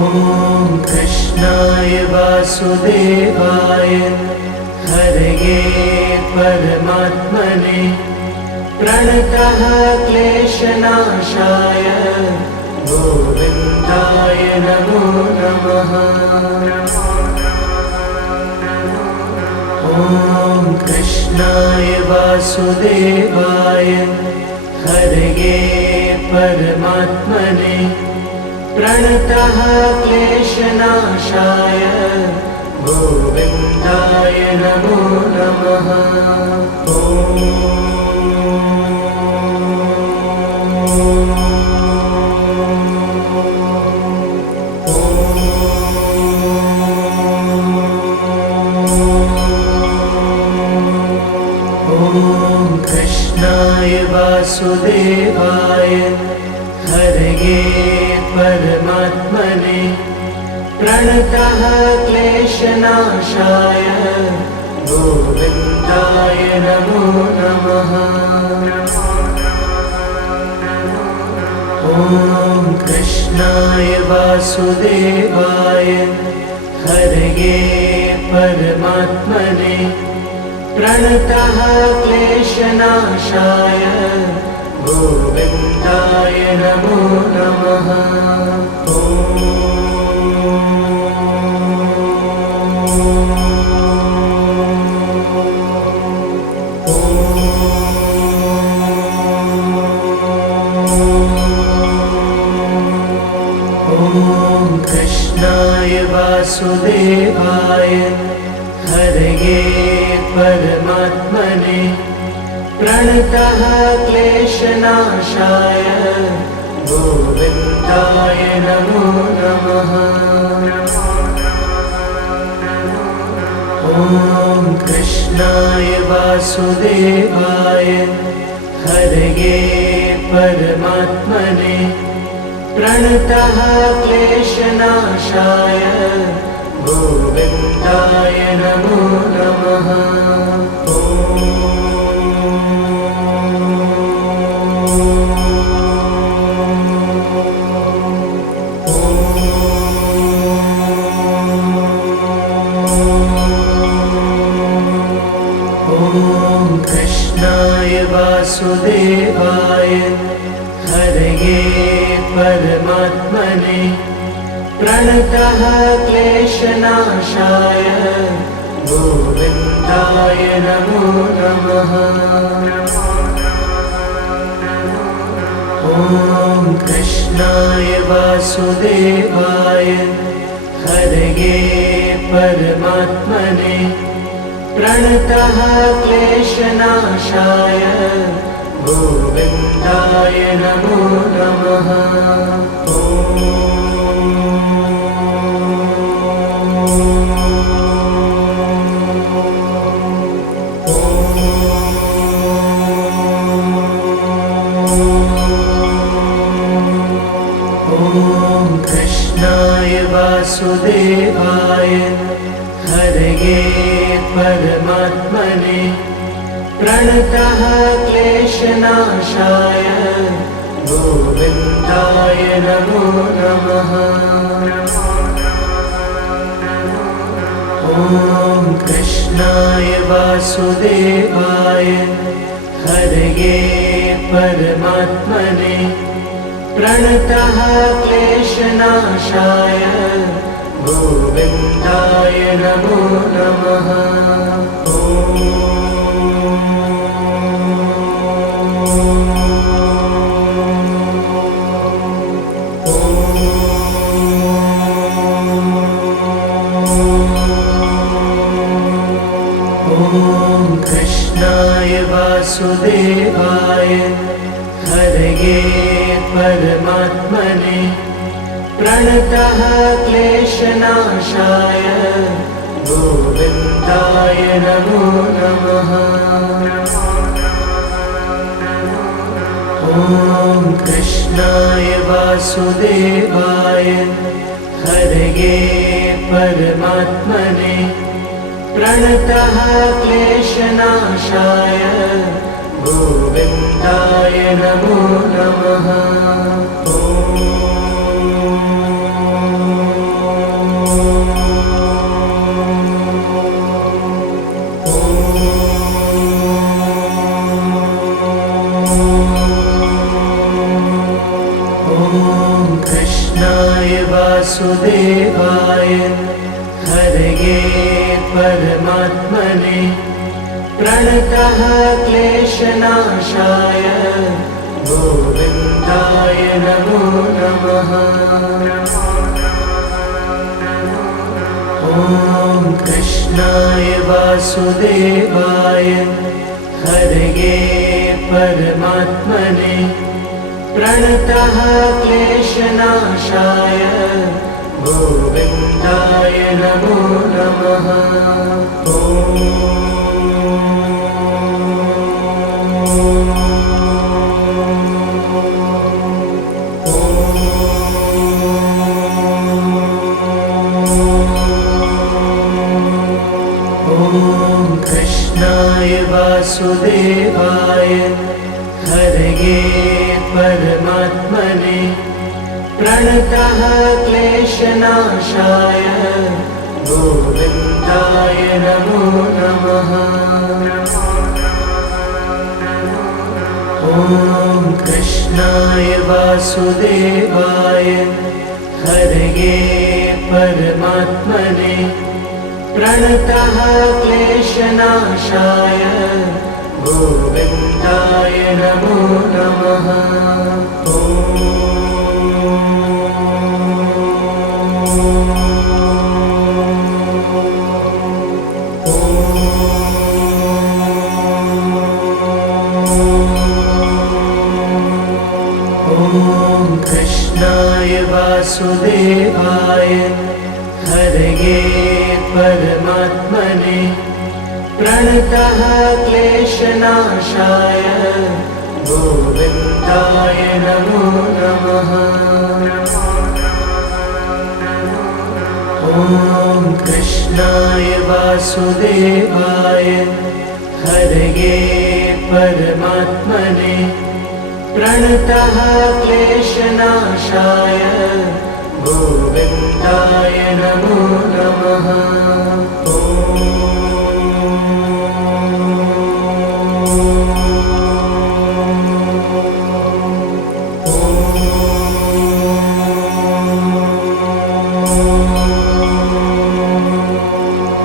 ॐ कृष्णाय वासुदेवाय हरये परमात्मने प्रणतः क्लेशनाशाय गोविन्दाय नमो नमः। ॐ कृष्णाय वासुदेवाय हरये परमात्मने प्रणतः क्लेशनाशाय गोविन्दाय नमो नमः। ॐ कृष्णाय वासुदेवाय हरये परमात्मने प्रणतः क्लेशनाशाय गोविन्दाय नमो नमः। ॐ कृष्णाय वासुदेवाय हरये परमात्मने प्रणतः क्लेशनाशाय गोविन्दाय नमो नमः। ॐ प्रणतः क्लेशनाशाय गोविन्दाय नमो नमः। ॐ कृष्णाय वासुदेवाय हरये परमात्मने प्रणतः क्लेशनाशाय गोविन्दाय नमो नमः। कृष्णाय वासुदेवाय हरये परमात्मने प्रणतः क्लेशनाशाय गोविन्दाय नमो नमः। ॐ कृष्णाय वासुदेवाय हरये परमात्मने प्रणतः क्लेशनाशाय गोविन्दाय नमो नमः। ॐ कृष्णाय वासुदेवाय हरये परमात्मने प्रणतः क्लेशनाशाय गोविन्दाय नमो नमः। ॐ कृष्णाय वासुदेवाय हरये परमात्मने प्रणतः क्लेशनाशाय गोविन्दाय नमो नमः। ॐ कृष्णाय वासुदेवाय हरये परमात्मने प्रणतः क्लेशनाशाय गोविन्दाय नमो नमः। ॐ कृष्णाय वासुदेवाय हरये परमात्मने प्रणतः क्लेशनाशाय गोविन्दाय नमो नमः। कृष्णाय वासुदेवाय हरये परमात्मने प्रणतः क्लेशनाशाय गोविन्दाय नमो नमः। ॐ कृष्णाय वासुदेवाय हरये परमात्मने प्रणतः क्लेशनाशाय गोविन्दाय नमो नमः। ॐ कृष्णाय वासुदेवाय हरये परमात्मने प्रणतः क्लेशनाशाय गोविन्दाय नमो नमः। ॐ कृष्णाय वासुदेवाय हरये परमात्मने प्रणतः क्लेशनाशाय गोविन्दाय नमो नमः। ॐ ॐ कृष्णाय वासुदेवाय हरये परमात्मने प्रणतः क्लेशनाशाय गोविन्दाय नमो नमः। ॐ कृष्णाय वासुदेवाय हरये परमात्मने प्रणतः क्लेशनाशाय गोविन्दाय नमो नमः।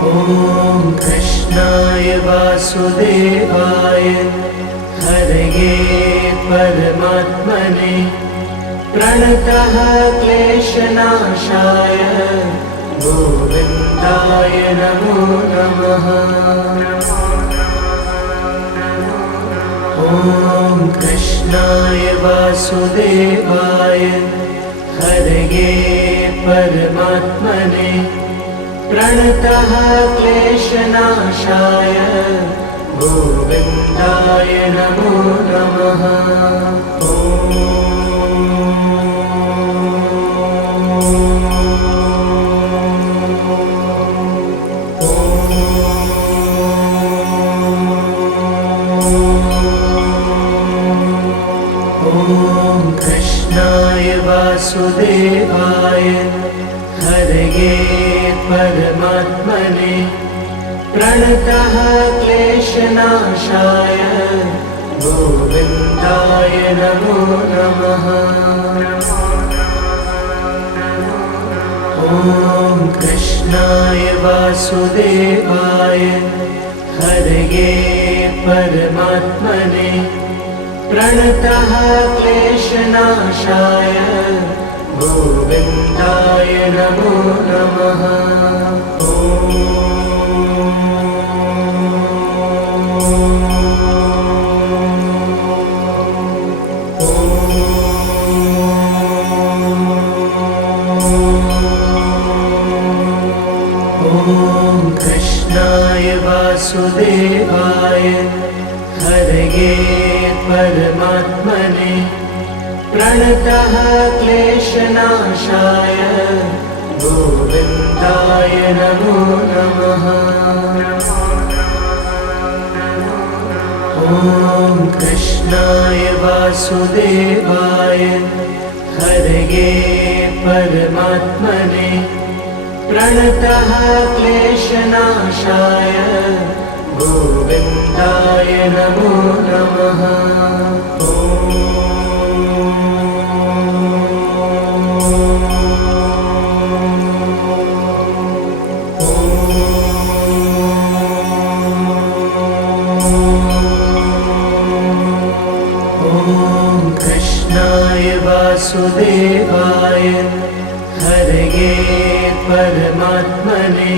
ॐ कृष्णाय वासुदेवाय हरये परमात्मने प्रणतः क्लेशनाशाय गोविन्दाय नमो नमः। ॐ कृष्णाय वासुदेवाय हरये परमात्मने प्रणतः क्लेशनाशाय गोविन्दाय नमो नमः। ॐ कृष्णाय वासुदेवाय हरये परमात्मने प्रणतः क्लेशनाशाय गोविन्दाय नमो नमः। ॐ कृष्णाय वासुदेवाय हरये परमात्मने प्रणतः क्लेशनाशाय गोविन्दाय नमो नमः। ॐ कृष्णाय वासुदेवाय हरये परमात्मने प्रणतः क्लेशनाशाय गोविन्दाय नमो नमः। ॐ कृष्णाय वासुदेवाय हरये परमात्मने प्रणतः क्लेशनाशाय गोविन्दाय नमो नमः। ॐ कृष्णाय वासुदेवाय हरये परमात्मने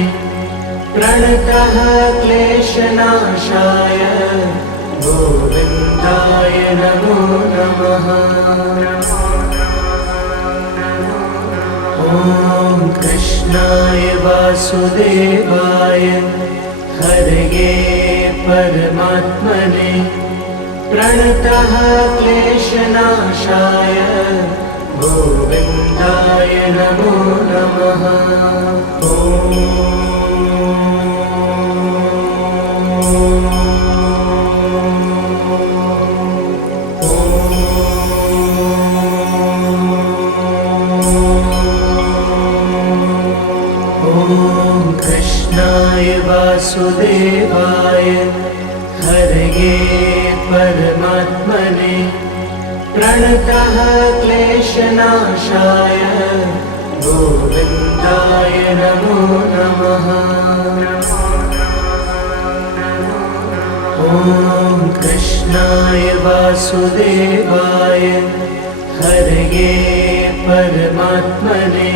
प्रणतः क्लेशनाशाय गोविन्दाय नमो नमः। ॐ कृष्णाय वासुदेवाय हरये परमात्मने प्रणतः क्लेशनाशाय गोविन्दाय नमो नमः। ॐ कृष्णाय वासुदेवाय हरये परमात्मने प्रणतः क्लेशनाशाय गोविन्दाय नमो नमः। ॐ कृष्णाय वासुदेवाय हरये परमात्मने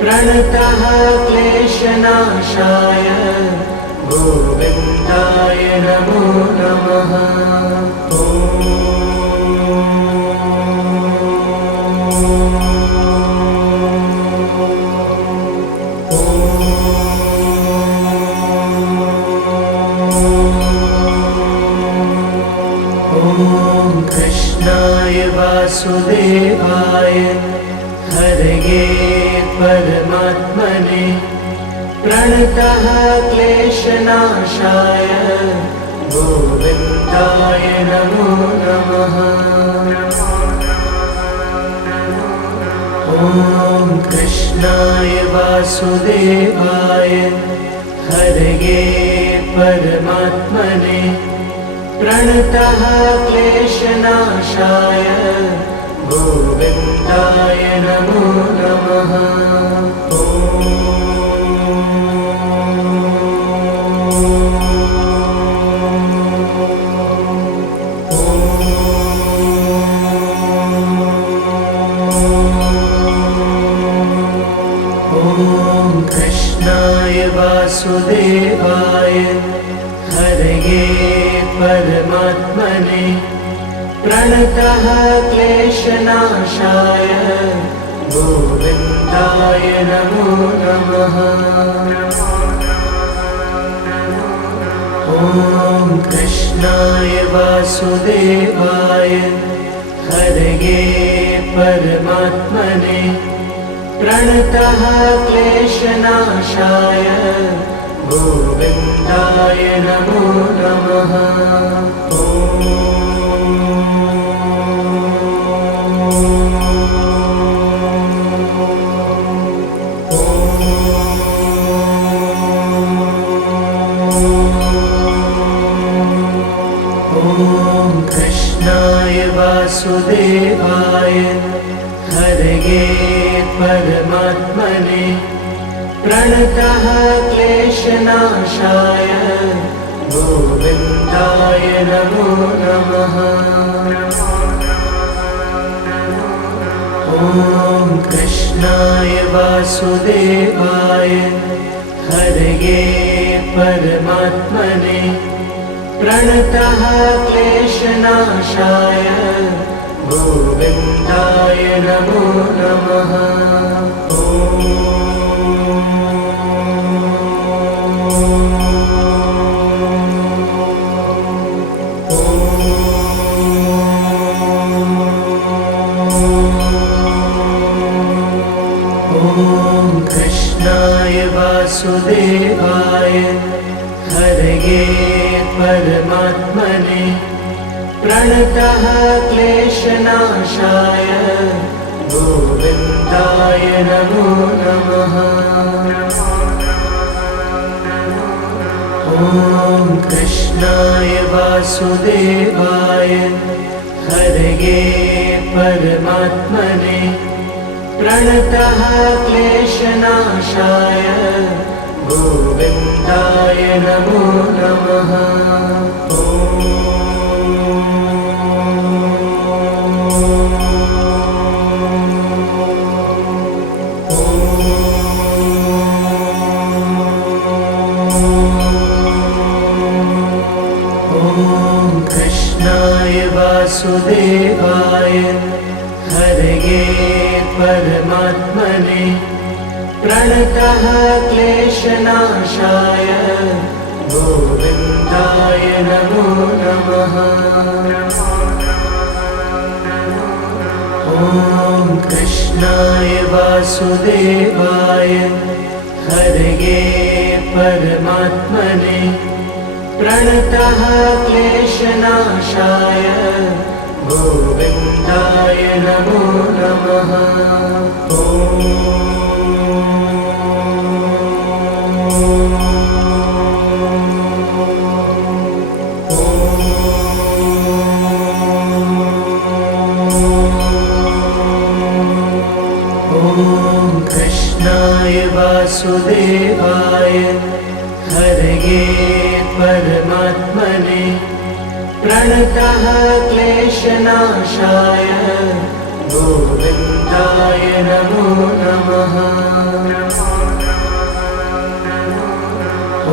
प्रणतः क्लेशनाशाय गोविन्दाय नमो नमः। ॐ कृष्णाय वासुदेवाय हरये परमात्मने प्रणतः क्लेशनाशाय गोविन्दाय नमो नमः। ॐ कृष्णाय वासुदेवाय हरये परमात्मने प्रणतः क्लेशनाशाय गोविन्दाय नमो नमः। ॐ कृष्णाय वासुदेवाय हरये परमात्मने प्रणतः क्लेशनाशाय गोविन्दाय नमो नमः। ॐ कृष्णाय वासुदेवाय हरये परमात्मने प्रणतः क्लेशनाशाय गोविन्दाय नमो नमः। ॐ कृष्णाय वासुदेवाय हरये परमात्मने प्रणतः क्लेशनाशाय गोविन्दाय नमो नमः। ॐ कृष्णाय वासुदेवाय हरये परमात्मने प्रणतः क्लेशनाशाय गोविन्दाय नमो नमः। ॐ कृष्णाय वासुदेवाय हरये परमात्मने प्रणतः क्लेशनाशाय गोविन्दाय नमो नमः। ॐ कृष्णाय वासुदेवाय हरये परमात्मने प्रणतः क्लेशनाशाय गोविन्दाय नमो नमः। ॐ कृष्णाय वासुदेवाय हरये परमात्मने प्रणतः क्लेशनाशाय गोविन्दाय नमो नमः। ॐ कृष्णाय वासुदेवाय हरये परमात्मने प्रणतः क्लेशनाशाय गोविन्दाय नमो नमः। ॐ कृष्णाय वासुदेवाय हरये परमात्मने प्रणतः क्लेशनाशाय गोविन्दाय नमो नमः।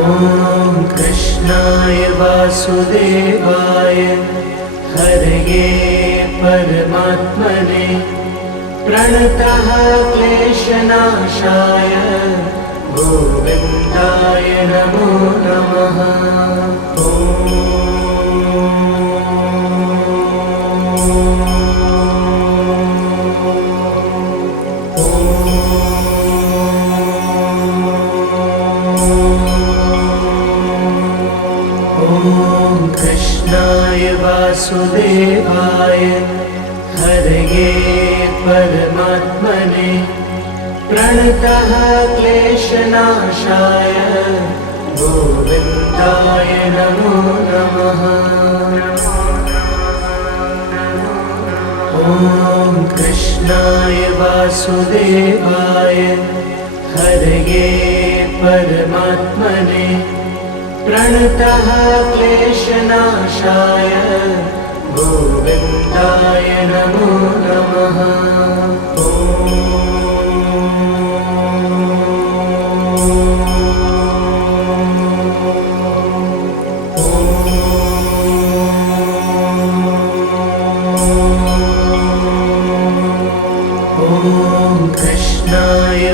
ॐ कृष्णाय वासुदेवाय हरये परमात्मने प्रणतः क्लेशनाशाय गोविन्दाय नमो नमः। ॐ वासुदेवाय हरये परमात्मने प्रणतः क्लेशनाशाय गोविन्दाय नमो नमः। ॐ कृष्णाय वासुदेवाय हरये परमात्मने प्रणतः क्लेशनाशाय गोविन्दाय नमो नमः।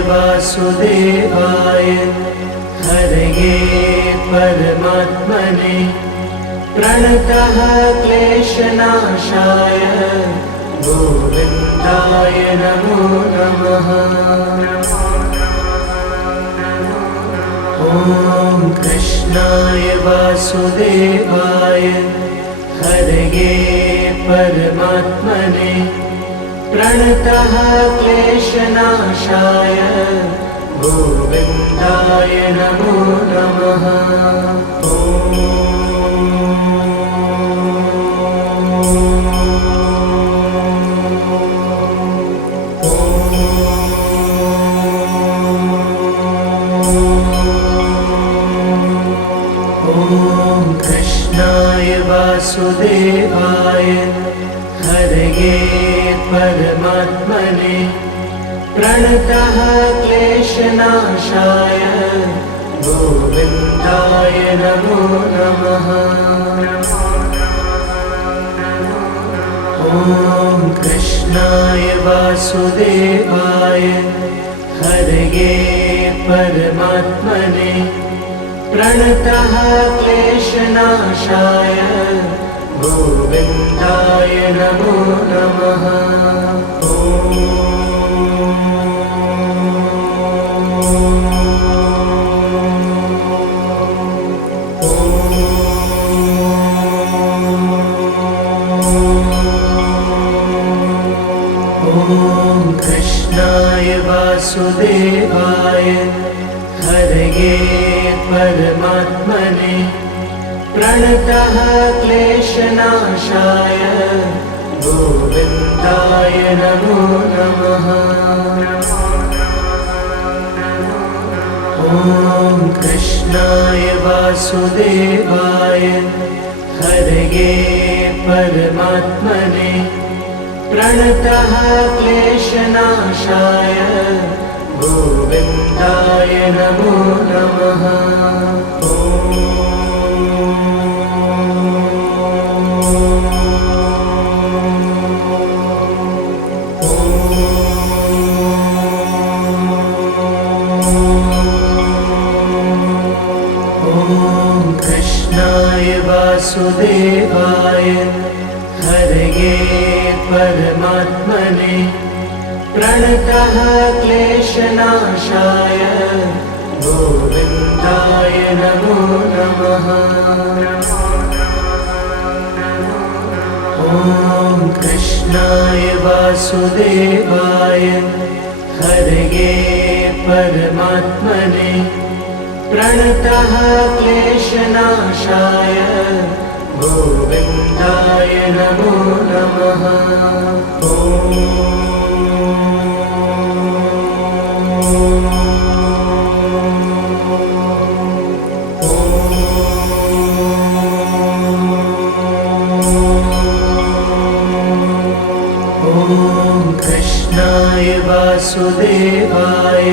वासुदेवाय हरये परमात्मने प्रणतः क्लेशनाशाय गोविन्दाय नमो नमः। ॐ कृष्णाय वासुदेवाय हरये परमात्मने प्रणतः क्लेशनाशाय गोविन्दाय नमो नमः। ॐ कृष्णाय वासुदेवाय हरये परमात्मने प्रणतः क्लेशनाशाय गोविन्दाय नमो नमः। ॐ कृष्णाय वासुदेवाय हरये परमात्मने प्रणतः क्लेशनाशाय गोविन्दाय नमो नमः। ॐ कृष्णाय वासुदेवाय हरये परमात्मने प्रणतः क्लेशनाशाय गोविन्दाय नमो नमः। ॐ कृष्णाय वासुदेवाय हरये परमात्मने प्रणतः क्लेशनाशाय गोविन्दाय नमो नमः। वासुदेवाय हरये परमात्मने प्रणतः क्लेशनाशाय गोविन्दाय नमो नमः। ॐ कृष्णाय वासुदेवाय हरये परमात्मने प्रणतः क्लेशनाशाय गोविन्दाय नमो नमः। ॐ कृष्णाय वासुदेवाय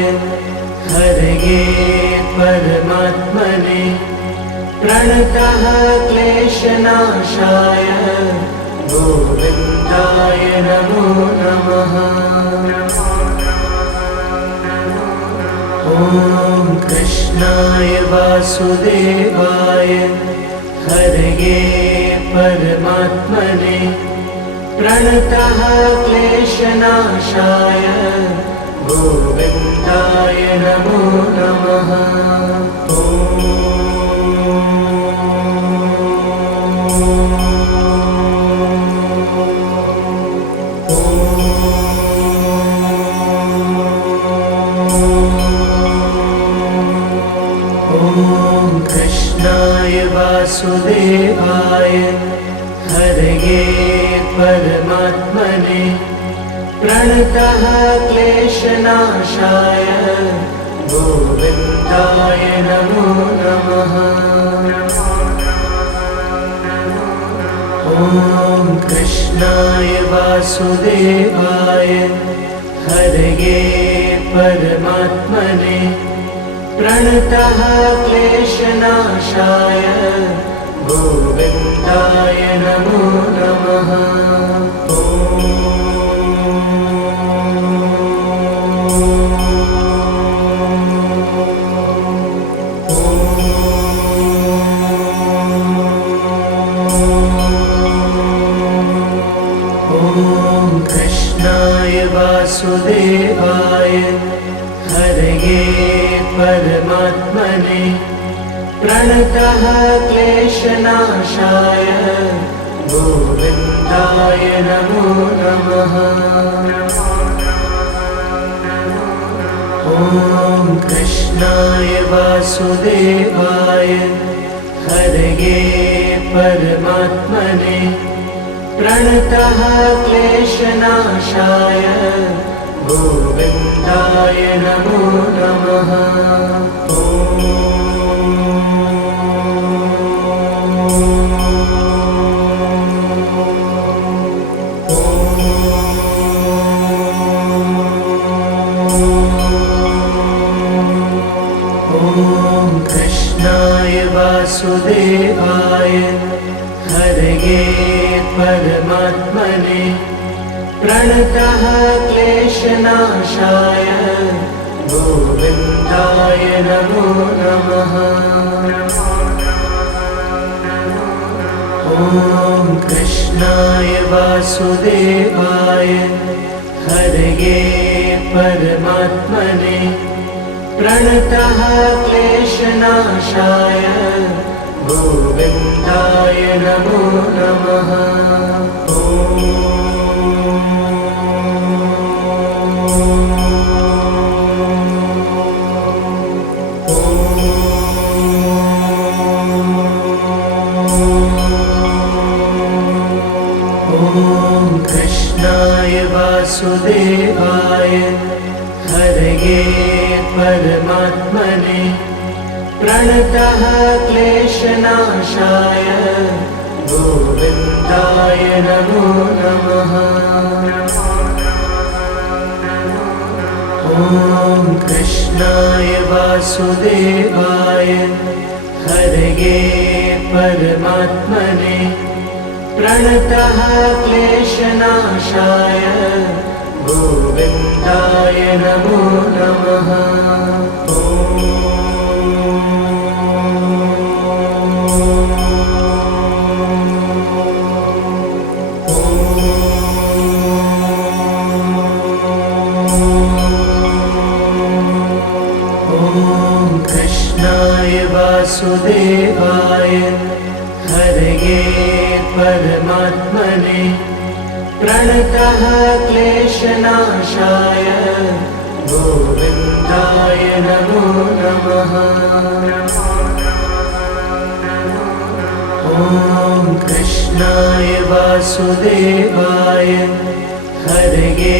हरये परमात्मने प्रणतः क्लेशनाशाय गोविन्दाय नमो नमः। ॐ कृष्णाय वासुदेवाय हरये परमात्मने प्रणतः क्लेशनाशाय गोविन्दाय नमो नमः। ॐ वासुदेवाय हरये परमात्मने प्रणतः क्लेशनाशाय गोविन्दाय नमो नमः। ॐ कृष्णाय वासुदेवाय हरये परमात्मने प्रणतः क्लेशनाशाय गोविन्दाय नमो नमः। वासुदेवाय हरये परमात्मने प्रणतः क्लेशनाशाय गोविन्दाय नमो नमः। ॐ कृष्णाय वासुदेवाय हरये परमात्मने प्रणतः क्लेशनाशाय गोविन्दाय नमो नमः। ॐ कृष्णाय वासुदेवाय हरये परमात्मने प्रणतः क्लेशनाशाय गोविन्दाय नमो नमः। ॐ कृष्णाय वासुदेवाय हरये परमात्मने प्रणतः क्लेशनाशाय गोविन्दाय नमो नमः। कृष्णाय वासुदेवाय हरये परमात्मने प्रणतः क्लेशनाशाय गोविन्दाय नमो नमः। ॐ कृष्णाय वासुदेवाय हरये परमात्मने प्रणतः क्लेशनाशाय गोविन्दाय नमो नमः। कृष्णाय वासुदेवाय हरये परमात्मने प्रणतः क्लेशनाशाय गोविन्दाय नमो नमः। ॐ कृष्णाय वासुदेवाय हरये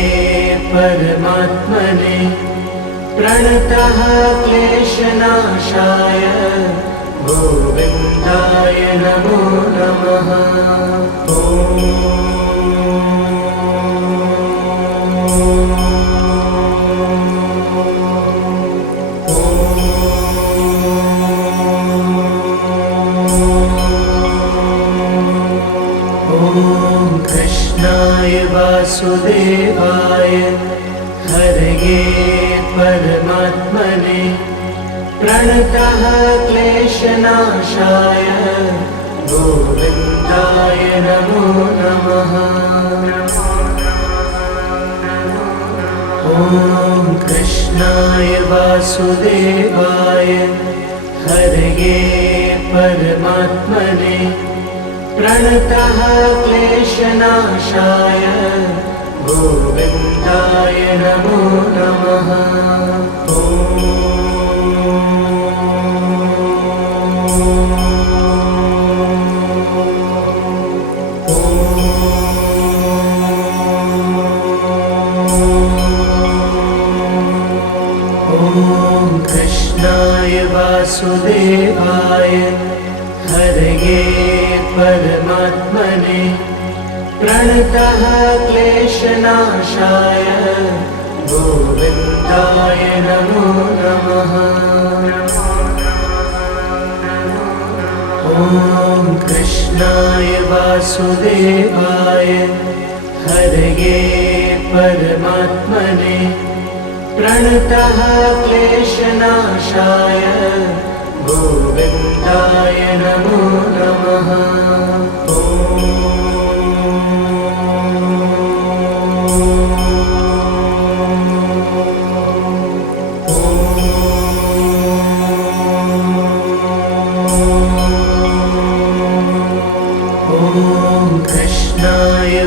परमात्मने प्रणतः क्लेशनाशाय गोविन्दाय नमो नमः। कृष्णाय वासुदेवाय हरये परमात्मने प्रणतः क्लेशनाशाय गोविन्दाय नमो नमः। ॐ कृष्णाय वासुदेवाय हरये परमात्मने प्रणतः क्लेशनाशाय गोविन्दाय नमो नमः। वासुदेवाय हरये परमात्मने प्रणतः क्लेशनाशाय गोविन्दाय नमो नमः। ॐ कृष्णाय वासुदेवाय हरये परमात्मने प्रणतः क्लेशनाशाय गोविन्दाय नमो नमः।